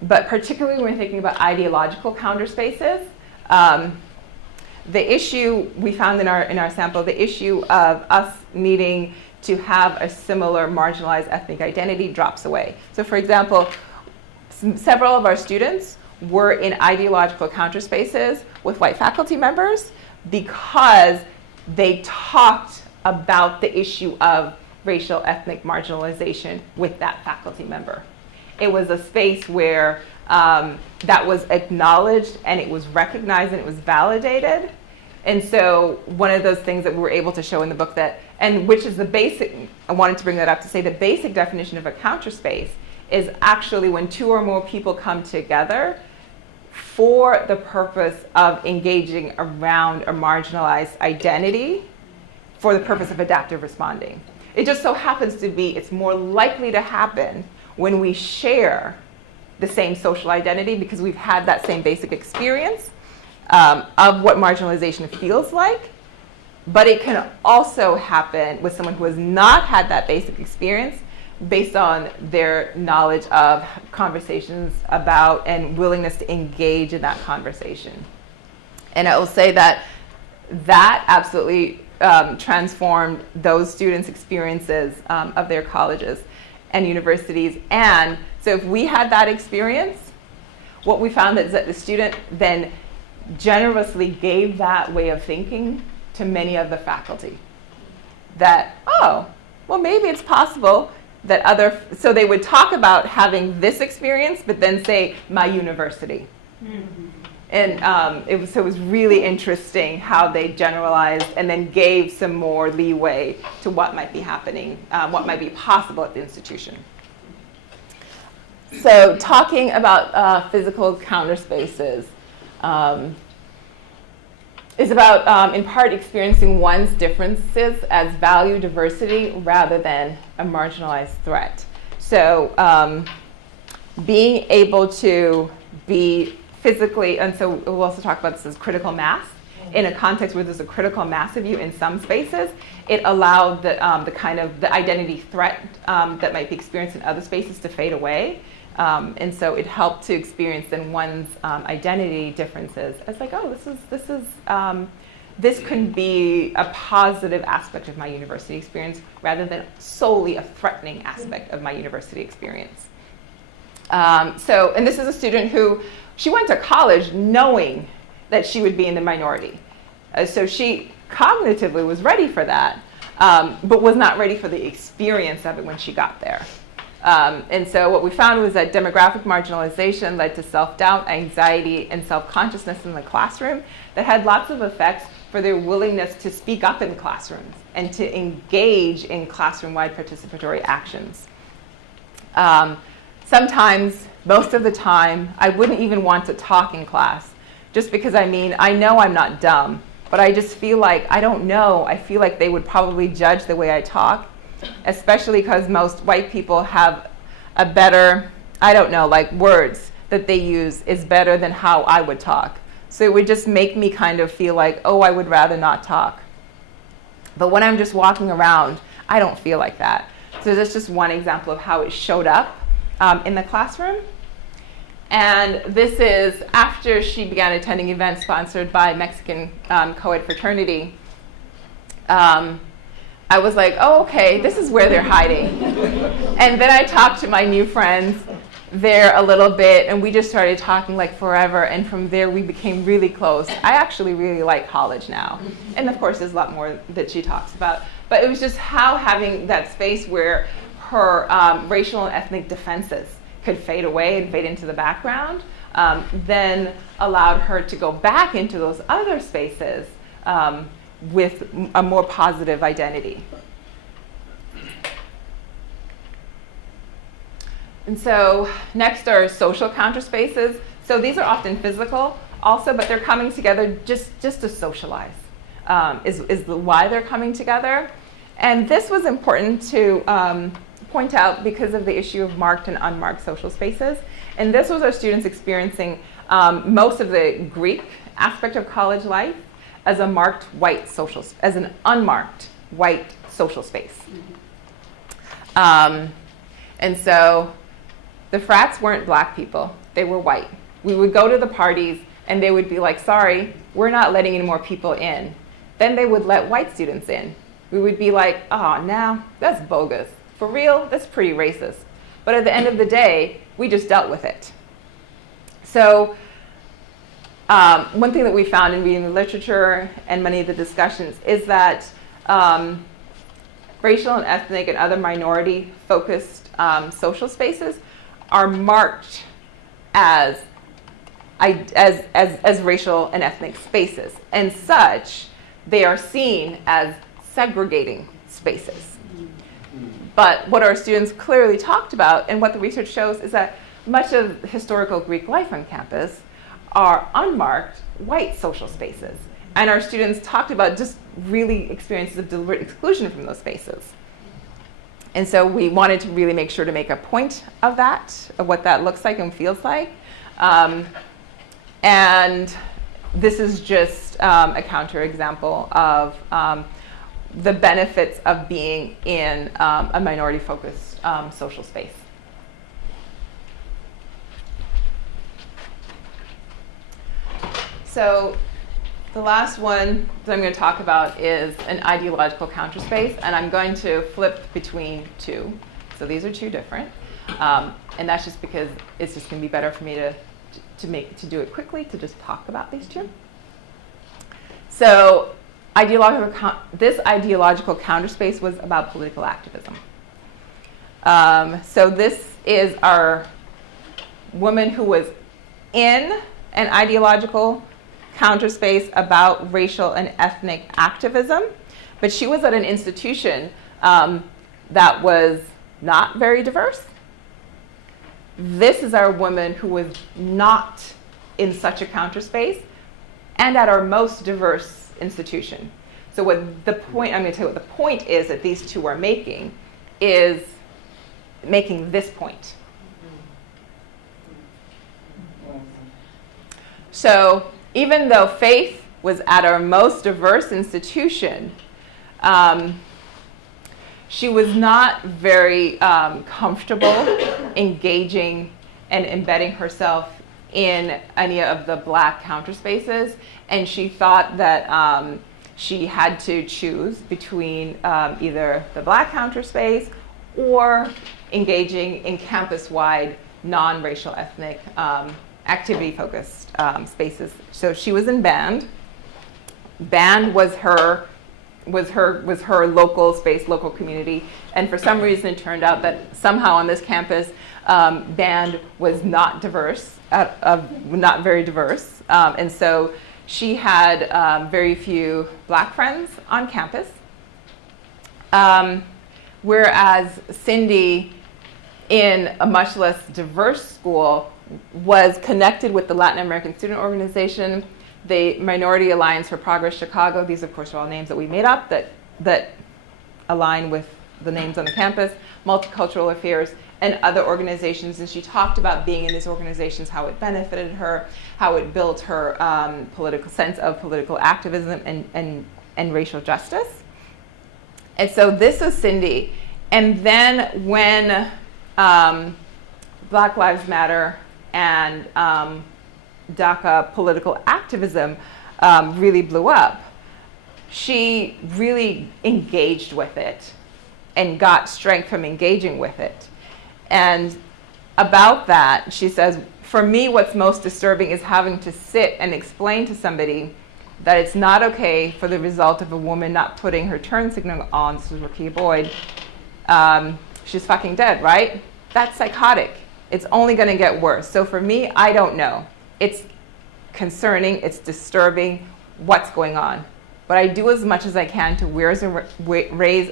but particularly when we're thinking about ideological counterspaces, the issue we found in our sample, the issue of us needing to have a similar marginalized ethnic identity drops away. So for example, several of our students were in ideological counterspaces with white faculty members because they talked about the issue of racial ethnic marginalization with that faculty member. It was a space where that was acknowledged and it was recognized and it was validated. And so one of those things that we were able to show in the book that, and which is the basic, I wanted to bring that up to say the basic definition of a counterspace is actually when two or more people come together for the purpose of engaging around a marginalized identity for the purpose of adaptive responding. It just so happens to be, it's more likely to happen when we share the same social identity because we've had that same basic experience of what marginalization feels like. But it can also happen with someone who has not had that basic experience based on their knowledge of conversations about and willingness to engage in that conversation. And I will say that that absolutely transformed those students' experiences of their colleges and universities. And so if we had that experience, what we found is that the student then generously gave that way of thinking to many of the faculty. That, oh, well, maybe it's possible that so they would talk about having this experience, but then say, my university. Mm-hmm. And it was really interesting how they generalized and then gave some more leeway to what might be happening, what might be possible at the institution. So talking about physical counterspaces is about, in part, experiencing one's differences as value diversity rather than a marginalized threat. So being able to be physically, and so we'll also talk about this as critical mass. In a context where there's a critical mass of you in some spaces, it allowed the kind of the identity threat that might be experienced in other spaces to fade away. And so it helped to experience then one's identity differences as like, oh, this can be a positive aspect of my university experience rather than solely a threatening aspect of my university experience. And this is a student who, she went to college knowing that she would be in the minority. So she cognitively was ready for that, but was not ready for the experience of it when she got there. And so what we found was that demographic marginalization led to self-doubt, anxiety, and self-consciousness in the classroom that had lots of effects for their willingness to speak up in classrooms and to engage in classroom-wide participatory actions. Sometimes, most of the time, I wouldn't even want to talk in class just because I know I'm not dumb, but I just feel like, I don't know, I feel like they would probably judge the way I talk, especially because most white people have a better, I don't know, like words that they use is better than how I would talk. So it would just make me kind of feel like, oh, I would rather not talk. But when I'm just walking around, I don't feel like that. So that's just one example of how it showed up in the classroom. And this is after she began attending events sponsored by Mexican co-ed fraternity. I was like, oh, okay, this is where they're hiding. And then I talked to my new friends there a little bit, and we just started talking like forever, and from there we became really close. I actually really like college now. And of course, there's a lot more that she talks about. But it was just how having that space where her racial and ethnic defenses could fade away and fade into the background, then allowed her to go back into those other spaces with a more positive identity. And so next are social counterspaces. So these are often physical also, but they're coming together just to socialize, is why they're coming together. And this was important to point out because of the issue of marked and unmarked social spaces. And this was our students experiencing most of the Greek aspect of college life as a marked white social, as an unmarked white social space. And so the frats weren't black people, they were white. We would go to the parties and they would be like, sorry, we're not letting any more people in. Then they would let white students in. We would be like, oh, now that's bogus. For real, that's pretty racist. but at the end of the day, we just dealt with it. So one thing that we found in reading the literature and many of the discussions is that racial and ethnic and other minority-focused social spaces are marked as racial and ethnic spaces. And such, they are seen as segregating spaces. But what our students clearly talked about, and what the research shows, is that much of historical Greek life on campus are unmarked white social spaces. And our students talked about just really experiences of deliberate exclusion from those spaces. And so we wanted to really make sure to make a point of that, of what that looks like and feels like. And this is just a counterexample of the benefits of being in a minority-focused social space. So the last one that I'm going to talk about is an ideological counterspace, and I'm going to flip between two. So these are two different, and that's just because it's just going to be better for me to do it quickly, to just talk about these two. So this ideological counterspace was about political activism. So this is our woman who was in an ideological counterspace about racial and ethnic activism, but she was at an institution that was not very diverse. This is our woman who was not in such a counterspace and at our most diverse institution. So what the point, I'm going to tell you what the point is that these two are making, is making this point. So even though Faith was at our most diverse institution, she was not very comfortable engaging and embedding herself in any of the Black counterspaces, and she thought that she had to choose between either the Black counterspace or engaging in campus-wide non-racial ethnic activity-focused spaces. So she was in band. Band was her local space, local community, and for some reason it turned out that somehow on this campus, band was not diverse, not very diverse, and so she had very few Black friends on campus, whereas Cindy, in a much less diverse school, was connected with the Latin American Student Organization, the Minority Alliance for Progress Chicago. These, of course, are all names that we made up that align with the names on the campus, Multicultural Affairs, and other organizations. And she talked about being in these organizations, how it benefited her, how it built her political sense of political activism and racial justice. And so this was Cindy. And then when Black Lives Matter and DACA political activism really blew up, she really engaged with it and got strength from engaging with it. And about that, she says, for me, what's most disturbing is having to sit and explain to somebody that it's not okay for the result of a woman not putting her turn signal on. This is Rakia Boyd. She's fucking dead, right? That's psychotic. It's only going to get worse. So for me, I don't know. It's concerning, it's disturbing, what's going on. But I do as much as I can to raise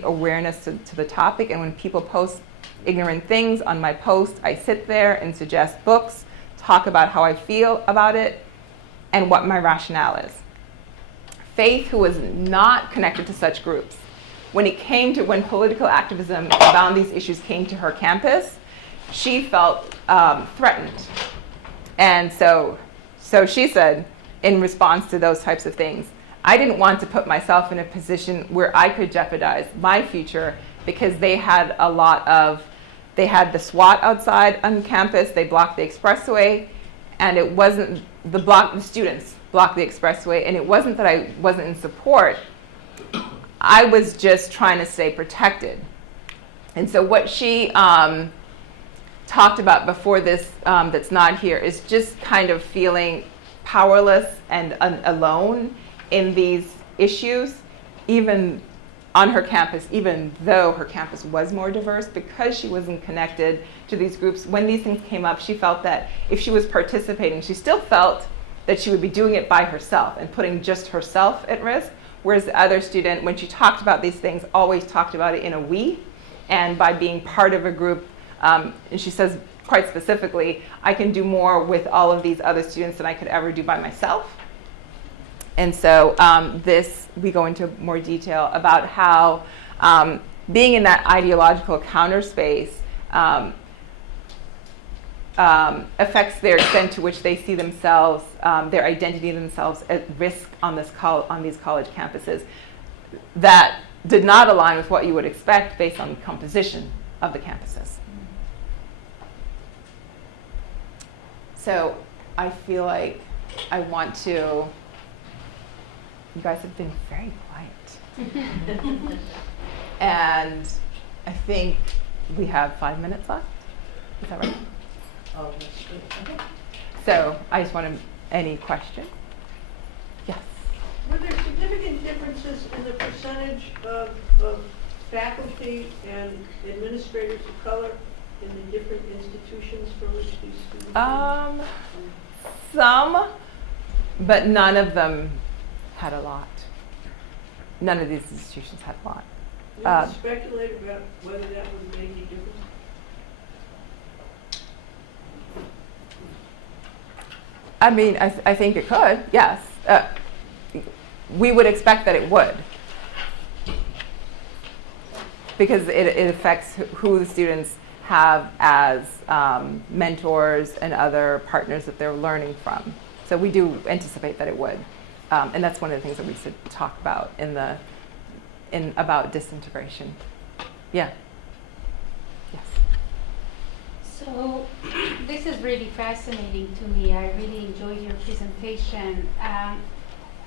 awareness to the topic, and when people post ignorant things on my post, I sit there and suggest books, talk about how I feel about it, and what my rationale is. Faith, who was not connected to such groups, when political activism around these issues came to her campus, she felt threatened. And so she said, in response to those types of things, I didn't want to put myself in a position where I could jeopardize my future, because they had the SWAT outside on campus, they blocked the expressway, and it wasn't, the students blocked the expressway, and it wasn't that I wasn't in support, I was just trying to stay protected. And so what she talked about before this, that's not here, is just kind of feeling powerless and alone in these issues, even on her campus, even though her campus was more diverse, because she wasn't connected to these groups. When these things came up, she felt that if she was participating, she still felt that she would be doing it by herself and putting just herself at risk, whereas the other student, when she talked about these things, always talked about it in a we, and by being part of a group, and she says quite specifically, I can do more with all of these other students than I could ever do by myself. And so we go into more detail about how being in that ideological counterspace affects their extent to which they see themselves, their identity themselves at risk on these college campuses that did not align with what you would expect based on the composition of the campuses. So I feel like I want to, you guys have been very quiet. And I think we have 5 minutes left. Is that right? Oh, that's good. Okay. So I just want to, any question? Yes. Were there significant differences in the percentage of faculty and administrators of color in the different institutions for which these students? Some, but none of them had a lot. None of these institutions had a lot. You speculate about whether that would make any difference? I mean, I think it could, yes. We would expect that it would. Because it affects who the students have as mentors and other partners that they're learning from. So we do anticipate that it would. And that's one of the things that we should talk about about disintegration. Yeah. Yes. So this is really fascinating to me. I really enjoyed your presentation.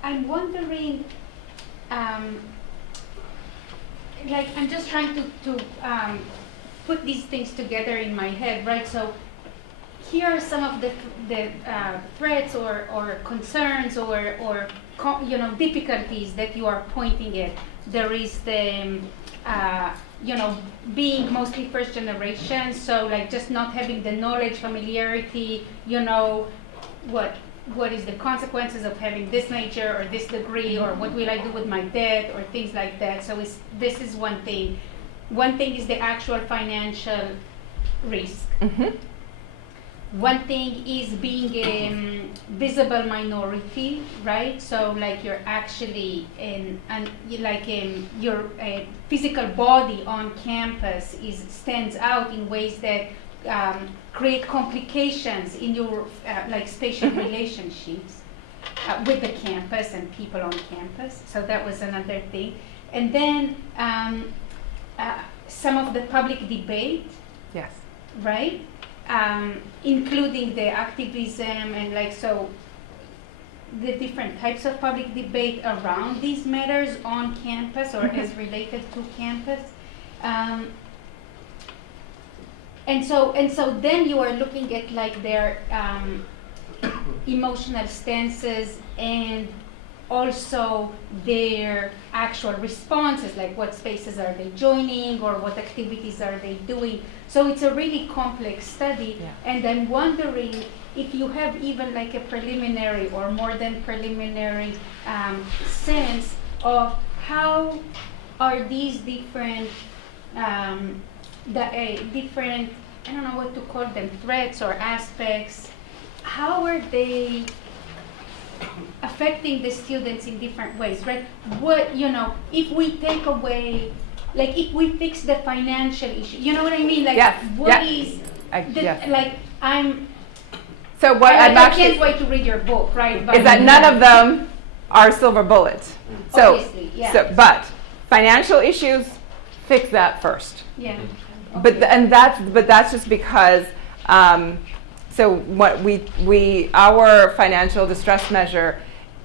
I'm wondering, like, I'm just trying to put these things together in my head, right? So here are some of the threats or concerns or difficulties that you are pointing at. There is the being mostly first generation, so like just not having the knowledge, familiarity, what is the consequences of having this major or this degree, or what will I do with my debt, or things like that. So this is one thing. One thing is the actual financial risk. Mm-hmm. One thing is being a visible minority, right? So like you're actually your physical body on campus stands out in ways that create complications in your spatial relationships with the campus and people on campus. So that was another thing. And then some of the public debate. Yes. Right? Including the activism and the different types of public debate around these matters on campus or as related to campus. And so then you are looking at their emotional stances and also their actual responses, like what spaces are they joining or what activities are they doing. So it's a really complex study, yeah. And I'm wondering if you have even a preliminary or more than preliminary sense of how are these different, different, I don't know what to call them, threats or aspects, how are they affecting the students in different ways, right? What, if we take away, if we fix the financial issue, you know what I mean? Yes. What is, so what I actually can't wait to read your book, right? Is that none of them are silver bullets. So, obviously, yeah. But financial issues, fix that first. Yeah. Okay. But that's just because. So what our financial distress measure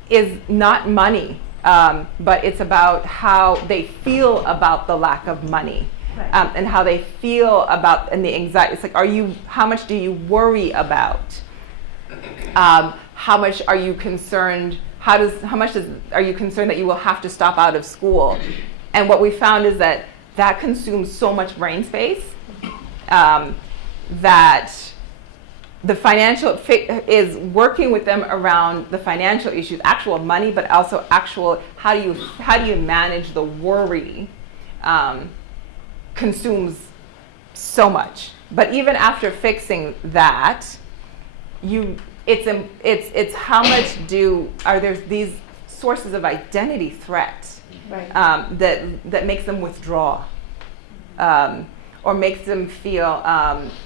is not money, but it's about how they feel about the lack of money. Right. and how they feel about, and the anxiety. It's like, how much do you worry about? How much are you concerned? Are you concerned that you will have to stop out of school? And what we found is that consumes so much brain space that the financial is working with them around the financial issues, actual money, but also actual how do you manage the worry consumes so much. But even after fixing that, it's how much are there these sources of identity threat that makes them withdraw. Or makes them feel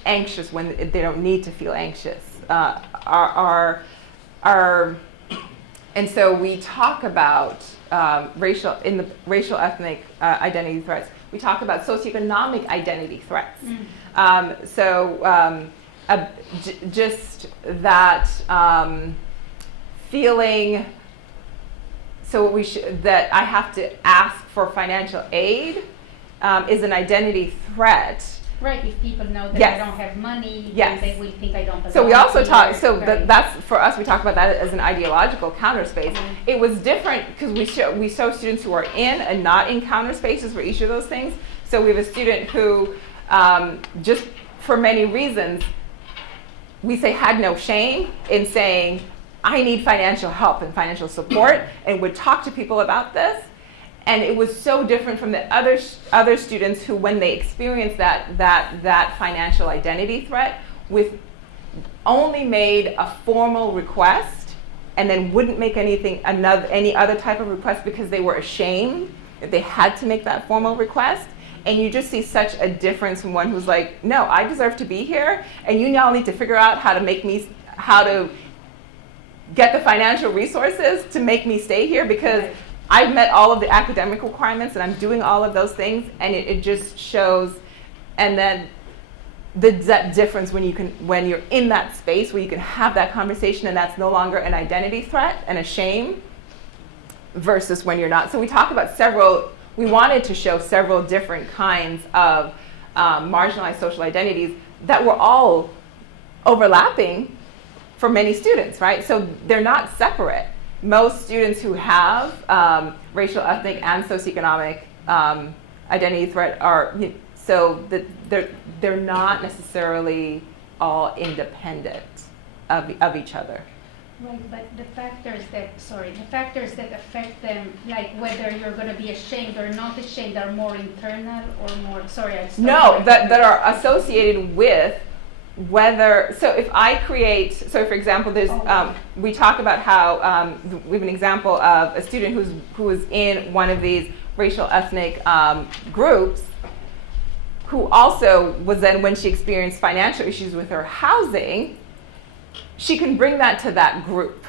anxious when they don't need to feel anxious. And so we talk about racial ethnic identity threats. We talk about socioeconomic identity threats. Just that feeling. So that I have to ask for financial aid. Is an identity threat. Right, if people know that Yes. I don't have money, Yes. then they will think I don't belong. So we also talk. here. So Right. that's for us. We talk about that as an ideological counterspace. It was different because we show students who are in and not in counterspaces for each of those things. So we have a student who, just for many reasons, we say had no shame in saying, I need financial help and financial support, and would talk to people about this. And it was so different from the other students who, when they experienced that financial identity threat, only made a formal request and then wouldn't make any other type of request because they were ashamed that they had to make that formal request. And you just see such a difference from one who's like, no, I deserve to be here, and you now need to figure out how to get the financial resources to make me stay here because Right. I've met all of the academic requirements and I'm doing all of those things, and it just shows. And then that difference when you're in that space where you can have that conversation and that's no longer an identity threat and a shame versus when you're not. So we talk about we wanted to show several different kinds of marginalized social identities that were all overlapping for many students, right? So they're not separate. Most students who have racial, ethnic, and socioeconomic identity threat they're not necessarily all independent of each other. Right, but the factors that affect them, like whether you're going to be ashamed or not ashamed, are more internal or more. That are associated with whether. So if I create, for example, there's we talk about how we have an example of a student who is in one of these racial ethnic groups, who also was then, when she experienced financial issues with her housing, she can bring that to that group.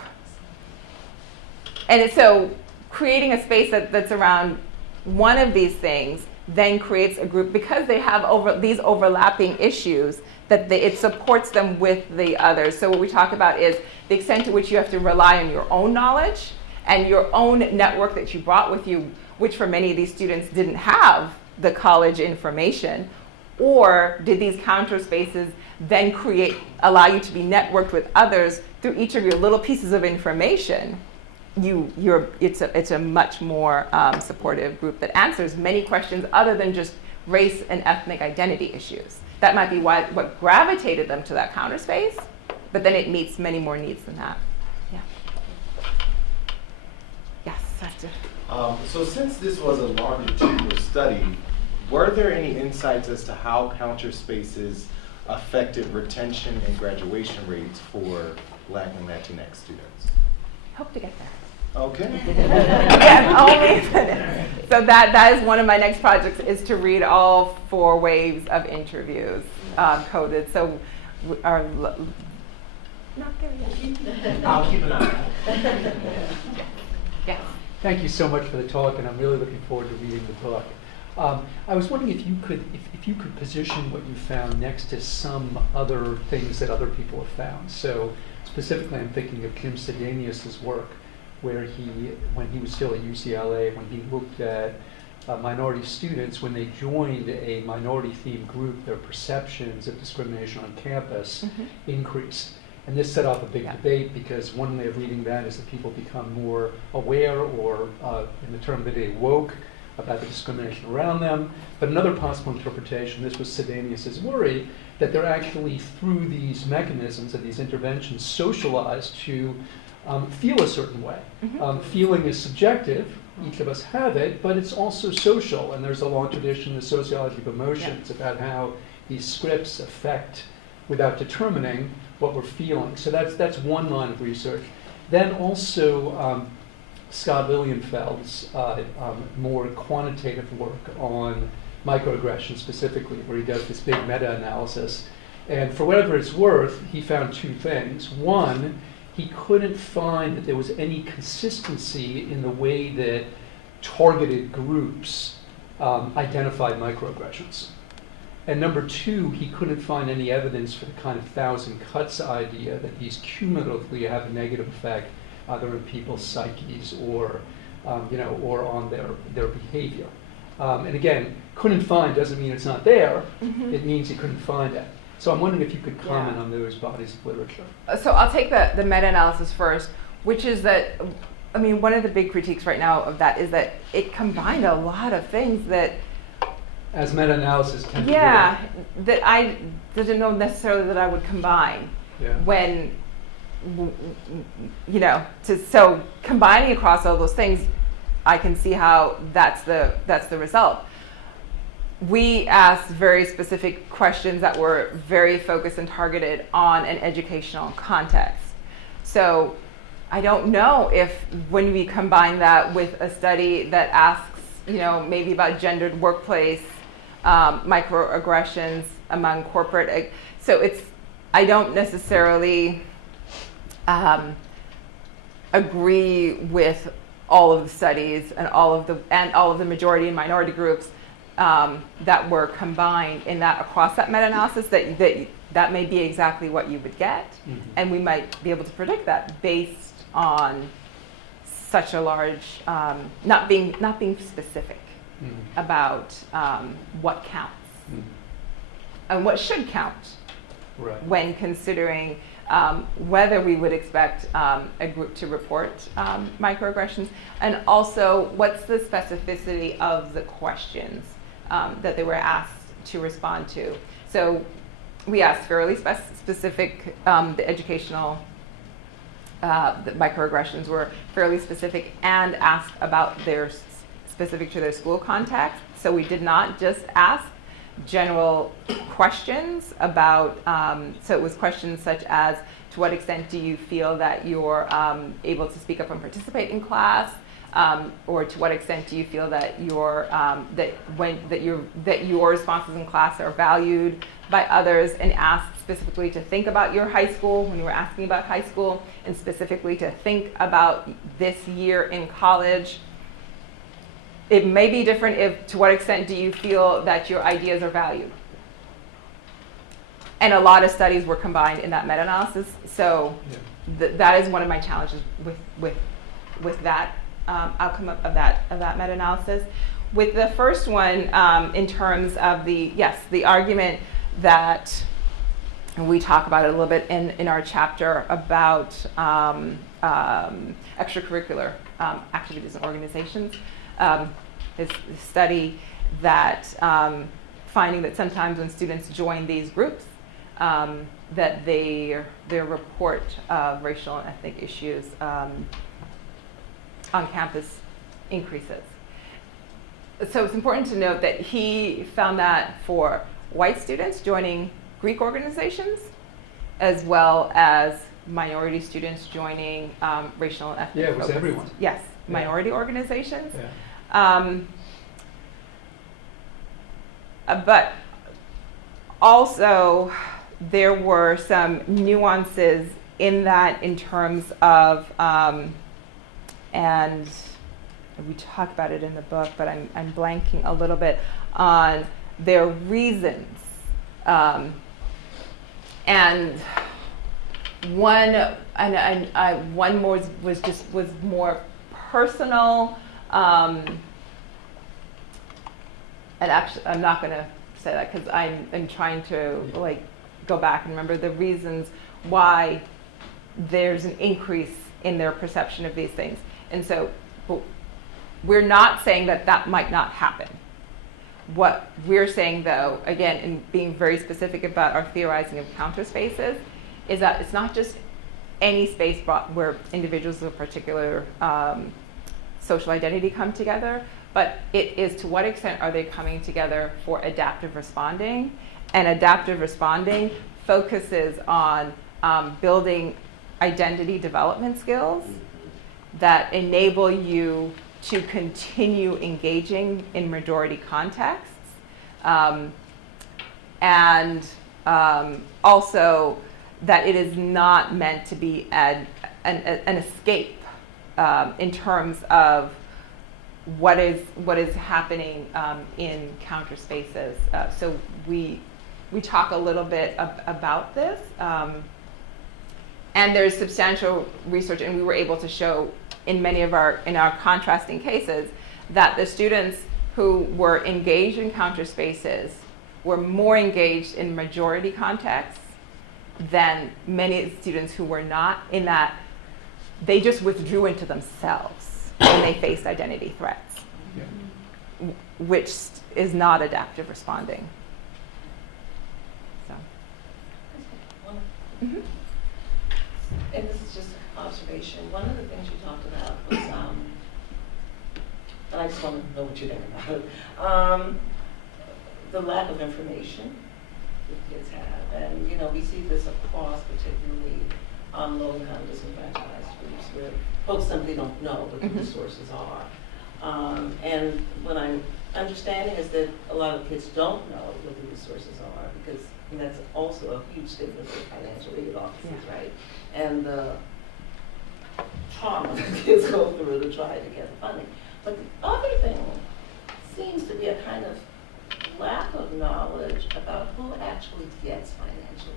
And so creating a space that's around one of these things then creates a group, because they have these overlapping issues, that it supports them with the others. So what we talk about is the extent to which you have to rely on your own knowledge and your own network that you brought with you, which for many of these students didn't have the college information. Or did these counterspaces then allow you to be networked with others through each of your little pieces of information? It's a much more supportive group that answers many questions other than just race and ethnic identity issues. That might be what gravitated them to that counterspace, but then it meets many more needs than that. Yeah. Yes, that's it. So since this was a longitudinal study, were there any insights as to how counterspaces affected retention and graduation rates for Black and Latinx students? Hope to get there. Okay. So that is one of my next projects, is to read all 4 waves of interviews coded. So we are not there yet. I'll keep an eye out. Yeah. Thank you so much for the talk, and I'm really looking forward to reading the book. I was wondering if you could position what you found next to some other things that other people have found. So specifically, I'm thinking of Kim Sidanius's work, where when he was still at UCLA, when he looked at minority students, when they joined a minority-themed group, their perceptions of discrimination on campus increased. And this set off a big debate, because one way of reading that is that people become more aware, or in the term of the day, woke, about the discrimination around them. But another possible interpretation, this was Sidanius's worry, that they're actually, through these mechanisms and these interventions, socialized to feel a certain way. Feeling is subjective, each of us have it, but it's also social, and there's a long tradition in the sociology of emotions about how these scripts affect, without determining, what we're feeling. So that's one line of research. Then also Scott Lilienfeld's more quantitative work on microaggressions specifically, where he does this big meta-analysis. And for whatever it's worth, he found two things. One, he couldn't find that there was any consistency in the way that targeted groups identified microaggressions. And number two, he couldn't find any evidence for the kind of 1,000 cuts idea that these cumulatively have a negative effect either in people's psyches or, or on their behavior. And again, couldn't find doesn't mean it's not there. It means he couldn't find it. So I'm wondering if you could comment on those bodies of literature. So I'll take the meta-analysis first, which is that, one of the big critiques right now of that is that it combined a lot of things that, as meta-analysis tend to do. that I didn't know necessarily that I would combine when, so combining across all those things, I can see how that's the result. We asked very specific questions that were very focused and targeted on an educational context. So I don't know if when we combine that with a study that asks, maybe about gendered workplace, microaggressions among corporate, I don't necessarily agree with all of the studies and all of the majority and minority groups that were combined in that across that meta-analysis, that may be exactly what you would get, and we might be able to predict that based on such a large, not being specific about what counts and what should count when considering whether we would expect a group to report microaggressions, and also what's the specificity of the questions that they were asked to respond to. So we asked fairly specific, the educational, the microaggressions were fairly specific and asked about their specific to their school context. So we did not just ask general questions about, so it was questions such as, to what extent do you feel that you're able to speak up and participate in class? Or to what extent do you feel that your responses in class are valued by others, and asked specifically to think about your high school when you were asking about high school, and specifically to think about this year in college. It may be different if, to what extent do you feel that your ideas are valued? And a lot of studies were combined in that meta-analysis. So that is one of my challenges with that outcome of that meta-analysis. With the first one, in terms of the argument that, and we talk about it a little bit in our chapter about extracurricular activities and organizations, is a study that finding that sometimes when students join these groups, that their report of racial and ethnic issues on campus increases. So it's important to note that he found that for white students joining Greek organizations, as well as minority students joining racial and ethnic. Yeah, it was everyone. Yes, minority organizations. Yeah. But also, there were some nuances in that in terms of, and we talk about it in the book, but I'm blanking a little bit on their reasons. And one more was more personal. and actually, I'm not going to say that because I'm trying to like go back and remember the reasons why there's an increase in their perception of these things. And so we're not saying that that might not happen. What we're saying, though, again, in being very specific about our theorizing of counterspaces, is that it's not just any space where individuals of a particular social identity come together, but it is to what extent are they coming together for adaptive responding. And adaptive responding focuses on building identity development skills that enable you to continue engaging in majority contexts, and also that it is not meant to be an escape in terms of what is happening in counterspaces. So we talk a little bit about this, and there's substantial research, and we were able to show in many of our contrasting cases that the students who were engaged in counterspaces were more engaged in majority contexts than many students who were not, in that they just withdrew into themselves when they faced identity threats, which is not adaptive responding. So. Mm-hmm. And this is just an observation. One of the things you talked about was, and I just want to know what you think about it, the lack of information that kids have. And, you know, we see this across, particularly low-income disenfranchised groups, where folks simply don't know what the resources are. And what I'm understanding is that a lot of kids don't know what the resources are, because that's also a huge difference with financial aid offices, right? And the trauma that kids go through to try to get funding. But the other thing seems to be a kind of lack of knowledge about who actually gets financial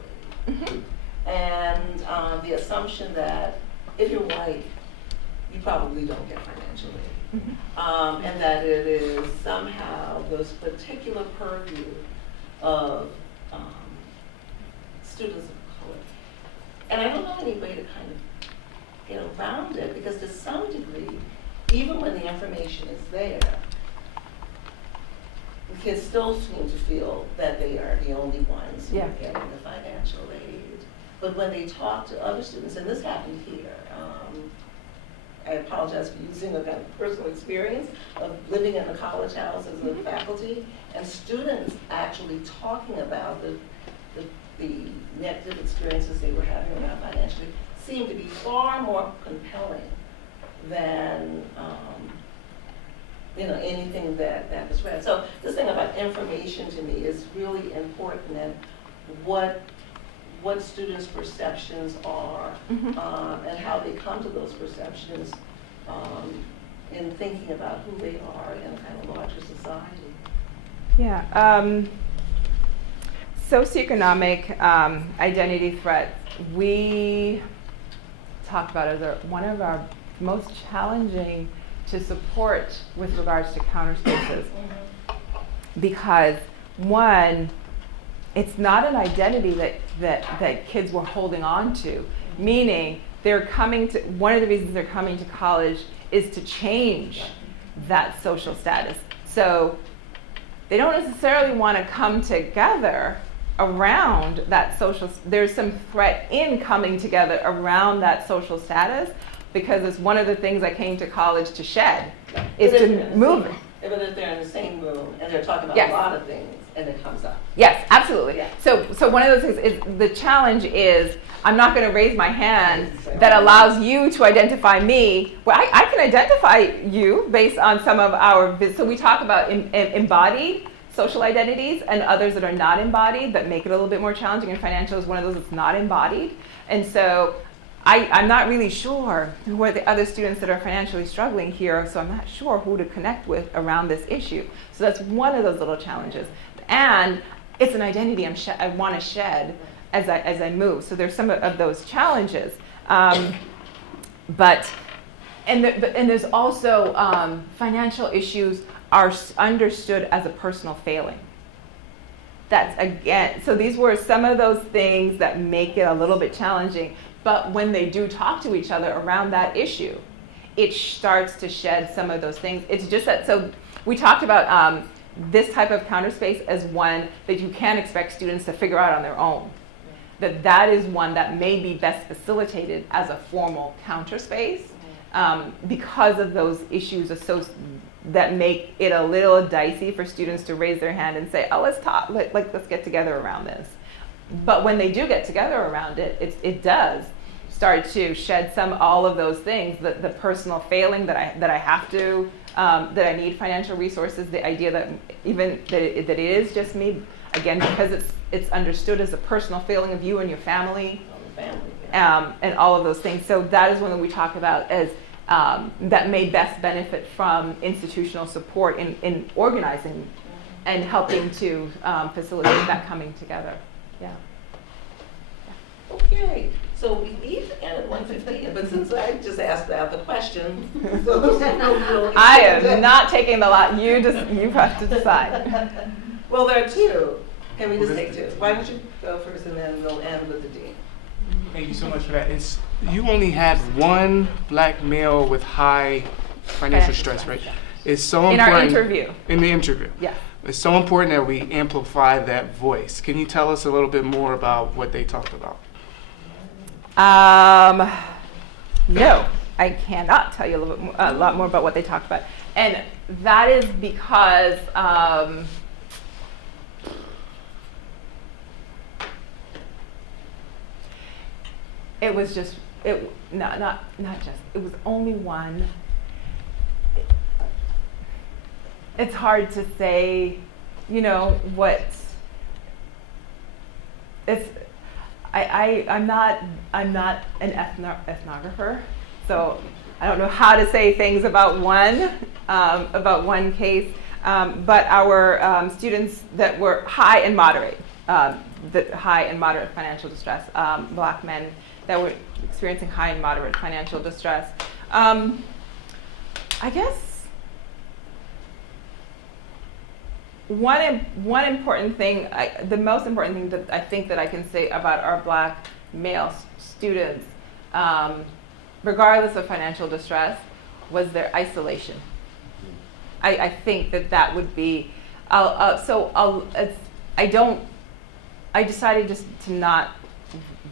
aid. And the assumption that if you're white, you probably don't get financial aid. And that it is somehow this particular purview of students of color. And I don't know any way to kind of get around it, because to some degree, even when the information is there, the kids still seem to feel that they are the only ones who are getting the financial aid. But when they talk to other students, and this happened here, I apologize for using a kind of personal experience of living in a college house as a faculty, and students actually talking about the negative experiences they were having around financially seemed to be far more compelling than anything that was read. So this thing about information to me is really important, and what students' perceptions are, and how they come to those perceptions in thinking about who they are in a kind of larger society. Yeah. Socioeconomic identity threats, we talked about as one of our most challenging to support with regards to counterspaces, because one, it's not an identity that kids were holding on to, meaning they're coming to, one of the reasons they're coming to college is to change that social status. So they don't necessarily want to come together around that social, there's some threat in coming together around that social status, because it's one of the things I came to college to shed, is to move it. But if they're in the same room and they're talking about a lot of things, and it comes up. Yes, absolutely. Yeah. So one of those things is, the challenge is, I'm not going to raise my hand that allows you to identify me. Well, I can identify you based on some of our, so we talk about embodied social identities and others that are not embodied, that make it a little bit more challenging, and financial is one of those that's not embodied. And so I'm not really sure who are the other students that are financially struggling here, so I'm not sure who to connect with around this issue. So that's one of those little challenges. And it's an identity I want to shed as I move. So there's some of those challenges. But there's also financial issues are understood as a personal failing. That's again, so these were some of those things that make it a little bit challenging, but when they do talk to each other around that issue, it starts to shed some of those things. It's just that, so we talked about this type of counterspace as one that you can't expect students to figure out on their own. That is one that may be best facilitated as a formal counterspace because of those issues that make it a little dicey for students to raise their hand and say, oh, let's talk, let's get together around this. But when they do get together around it, it does start to shed all of those things, the personal failing that I have to, that I need financial resources, the idea that even that it is just me, again, because it's understood as a personal failing of you and your family, and all of those things. So that is one that we talk about as that may best benefit from institutional support in organizing and helping to facilitate that coming together. Yeah. Okay, so we leave again at 1:15, but since I just asked out the question, so I am not taking the lot. You have to decide. Well, there are two. Can we just take two? Why don't you go first and then we'll end with the dean? Thank you so much for that. You only had one black male with high financial stress, right? It's so important. In our interview. In the interview. Yeah. It's so important that we amplify that voice. Can you tell us a little bit more about what they talked about? No, I cannot tell you a lot more about what they talked about. And that is because it was just, not just, it was only one. It's hard to say, what, I'm not an ethnographer, so I don't know how to say things about one case, but our students that were high and moderate financial distress, black men that were experiencing high and moderate financial distress. I guess one important thing, the most important thing that I think that I can say about our black male students, regardless of financial distress, was their isolation. I think that would be, I decided just to not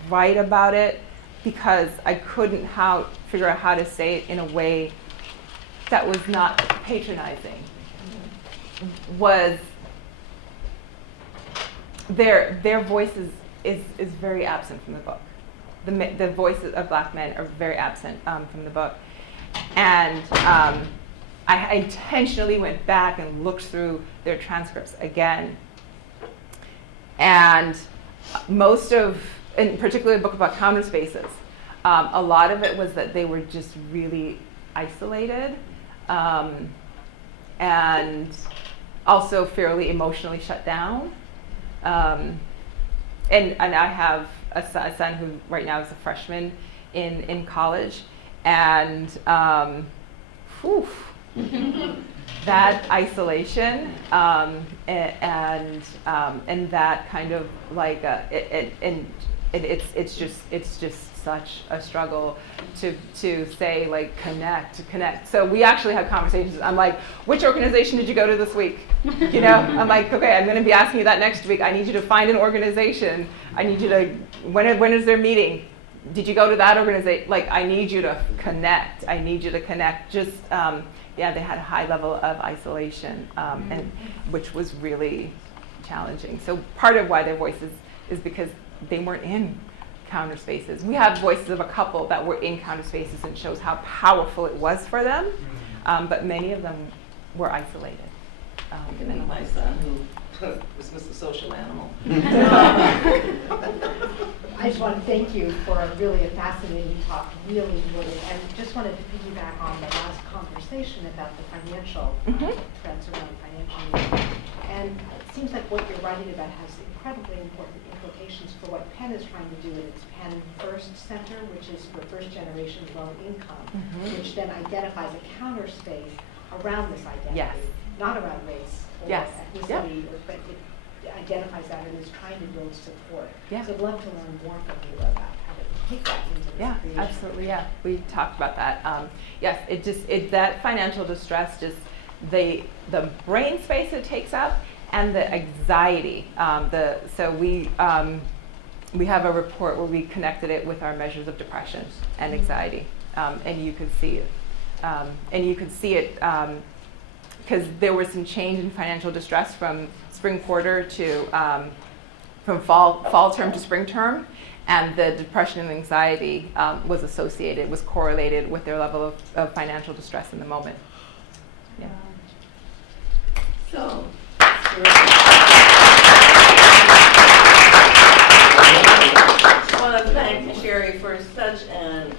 write about it because I couldn't figure out how to say it in a way that was not patronizing. Was their voice is very absent from the book. The voices of black men are very absent from the book. And I intentionally went back and looked through their transcripts again. And in particular the book about Counterspaces, a lot of it was that they were just really isolated and also fairly emotionally shut down. And I have a son who right now is a freshman in college, and that isolation and that kind of like it's just such a struggle to say like connect. So we actually have conversations. I'm like, which organization did you go to this week? I'm like, okay, I'm going to be asking you that next week. I need you to find an organization. I need you to, when is their meeting? Did you go to that organization? Like, I need you to connect. Just, they had a high level of isolation, and which was really challenging. So part of why their voices is because they weren't in Counterspaces. We have voices of a couple that were in Counterspaces and shows how powerful it was for them, but many of them were isolated. And my son, who was Mr. Social Animal. I just want to thank you for a fascinating talk, really, and just wanted to piggyback on the last conversation about the financial threats around financial needs. And it seems like what you're writing about has incredibly important implications for what Penn is trying to do in its Penn First Center, which is for first generation low income, which then identifies a counterspace around this identity. Yes. not around race or Yes. ethnicity, but it identifies that and is trying to build support. Yeah. So I'd love to learn more from you about how to take that into this Yeah, creation. absolutely. Yeah, we talked about that. Yes, that financial distress, just the brain space it takes up, and the anxiety. So we have a report where we connected it with our measures of depression and anxiety, and you could see it. Because there was some change in financial distress from spring quarter to from fall term to spring term, and the depression and anxiety was correlated with their level of financial distress in the moment. Yeah. So, I want to thank Micere for such an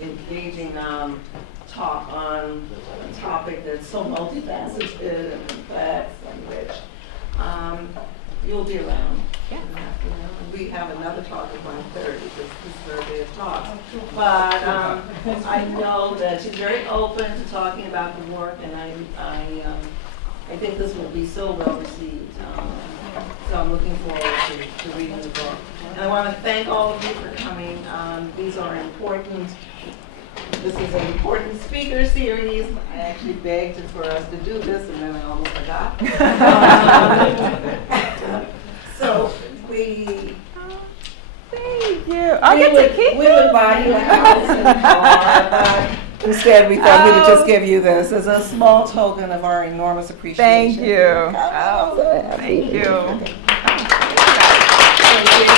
engaging talk on a topic that's so multifaceted and complex and rich. You'll be around. Yeah. We have another talk at 1:30, this is her day of talks. But I know that she's very open to talking about the work, and I think this will be so well received. So I'm looking forward to reading the book. And I want to thank all of you for coming. These are important. This is an important speaker series. I actually begged for us to do this, and then I almost forgot. So we. Thank you. I'll get to keep We would buy you a house and car, but instead we thought we would just give you this as a small token of our enormous appreciation. Thank you. Oh, Thank you. Thank you.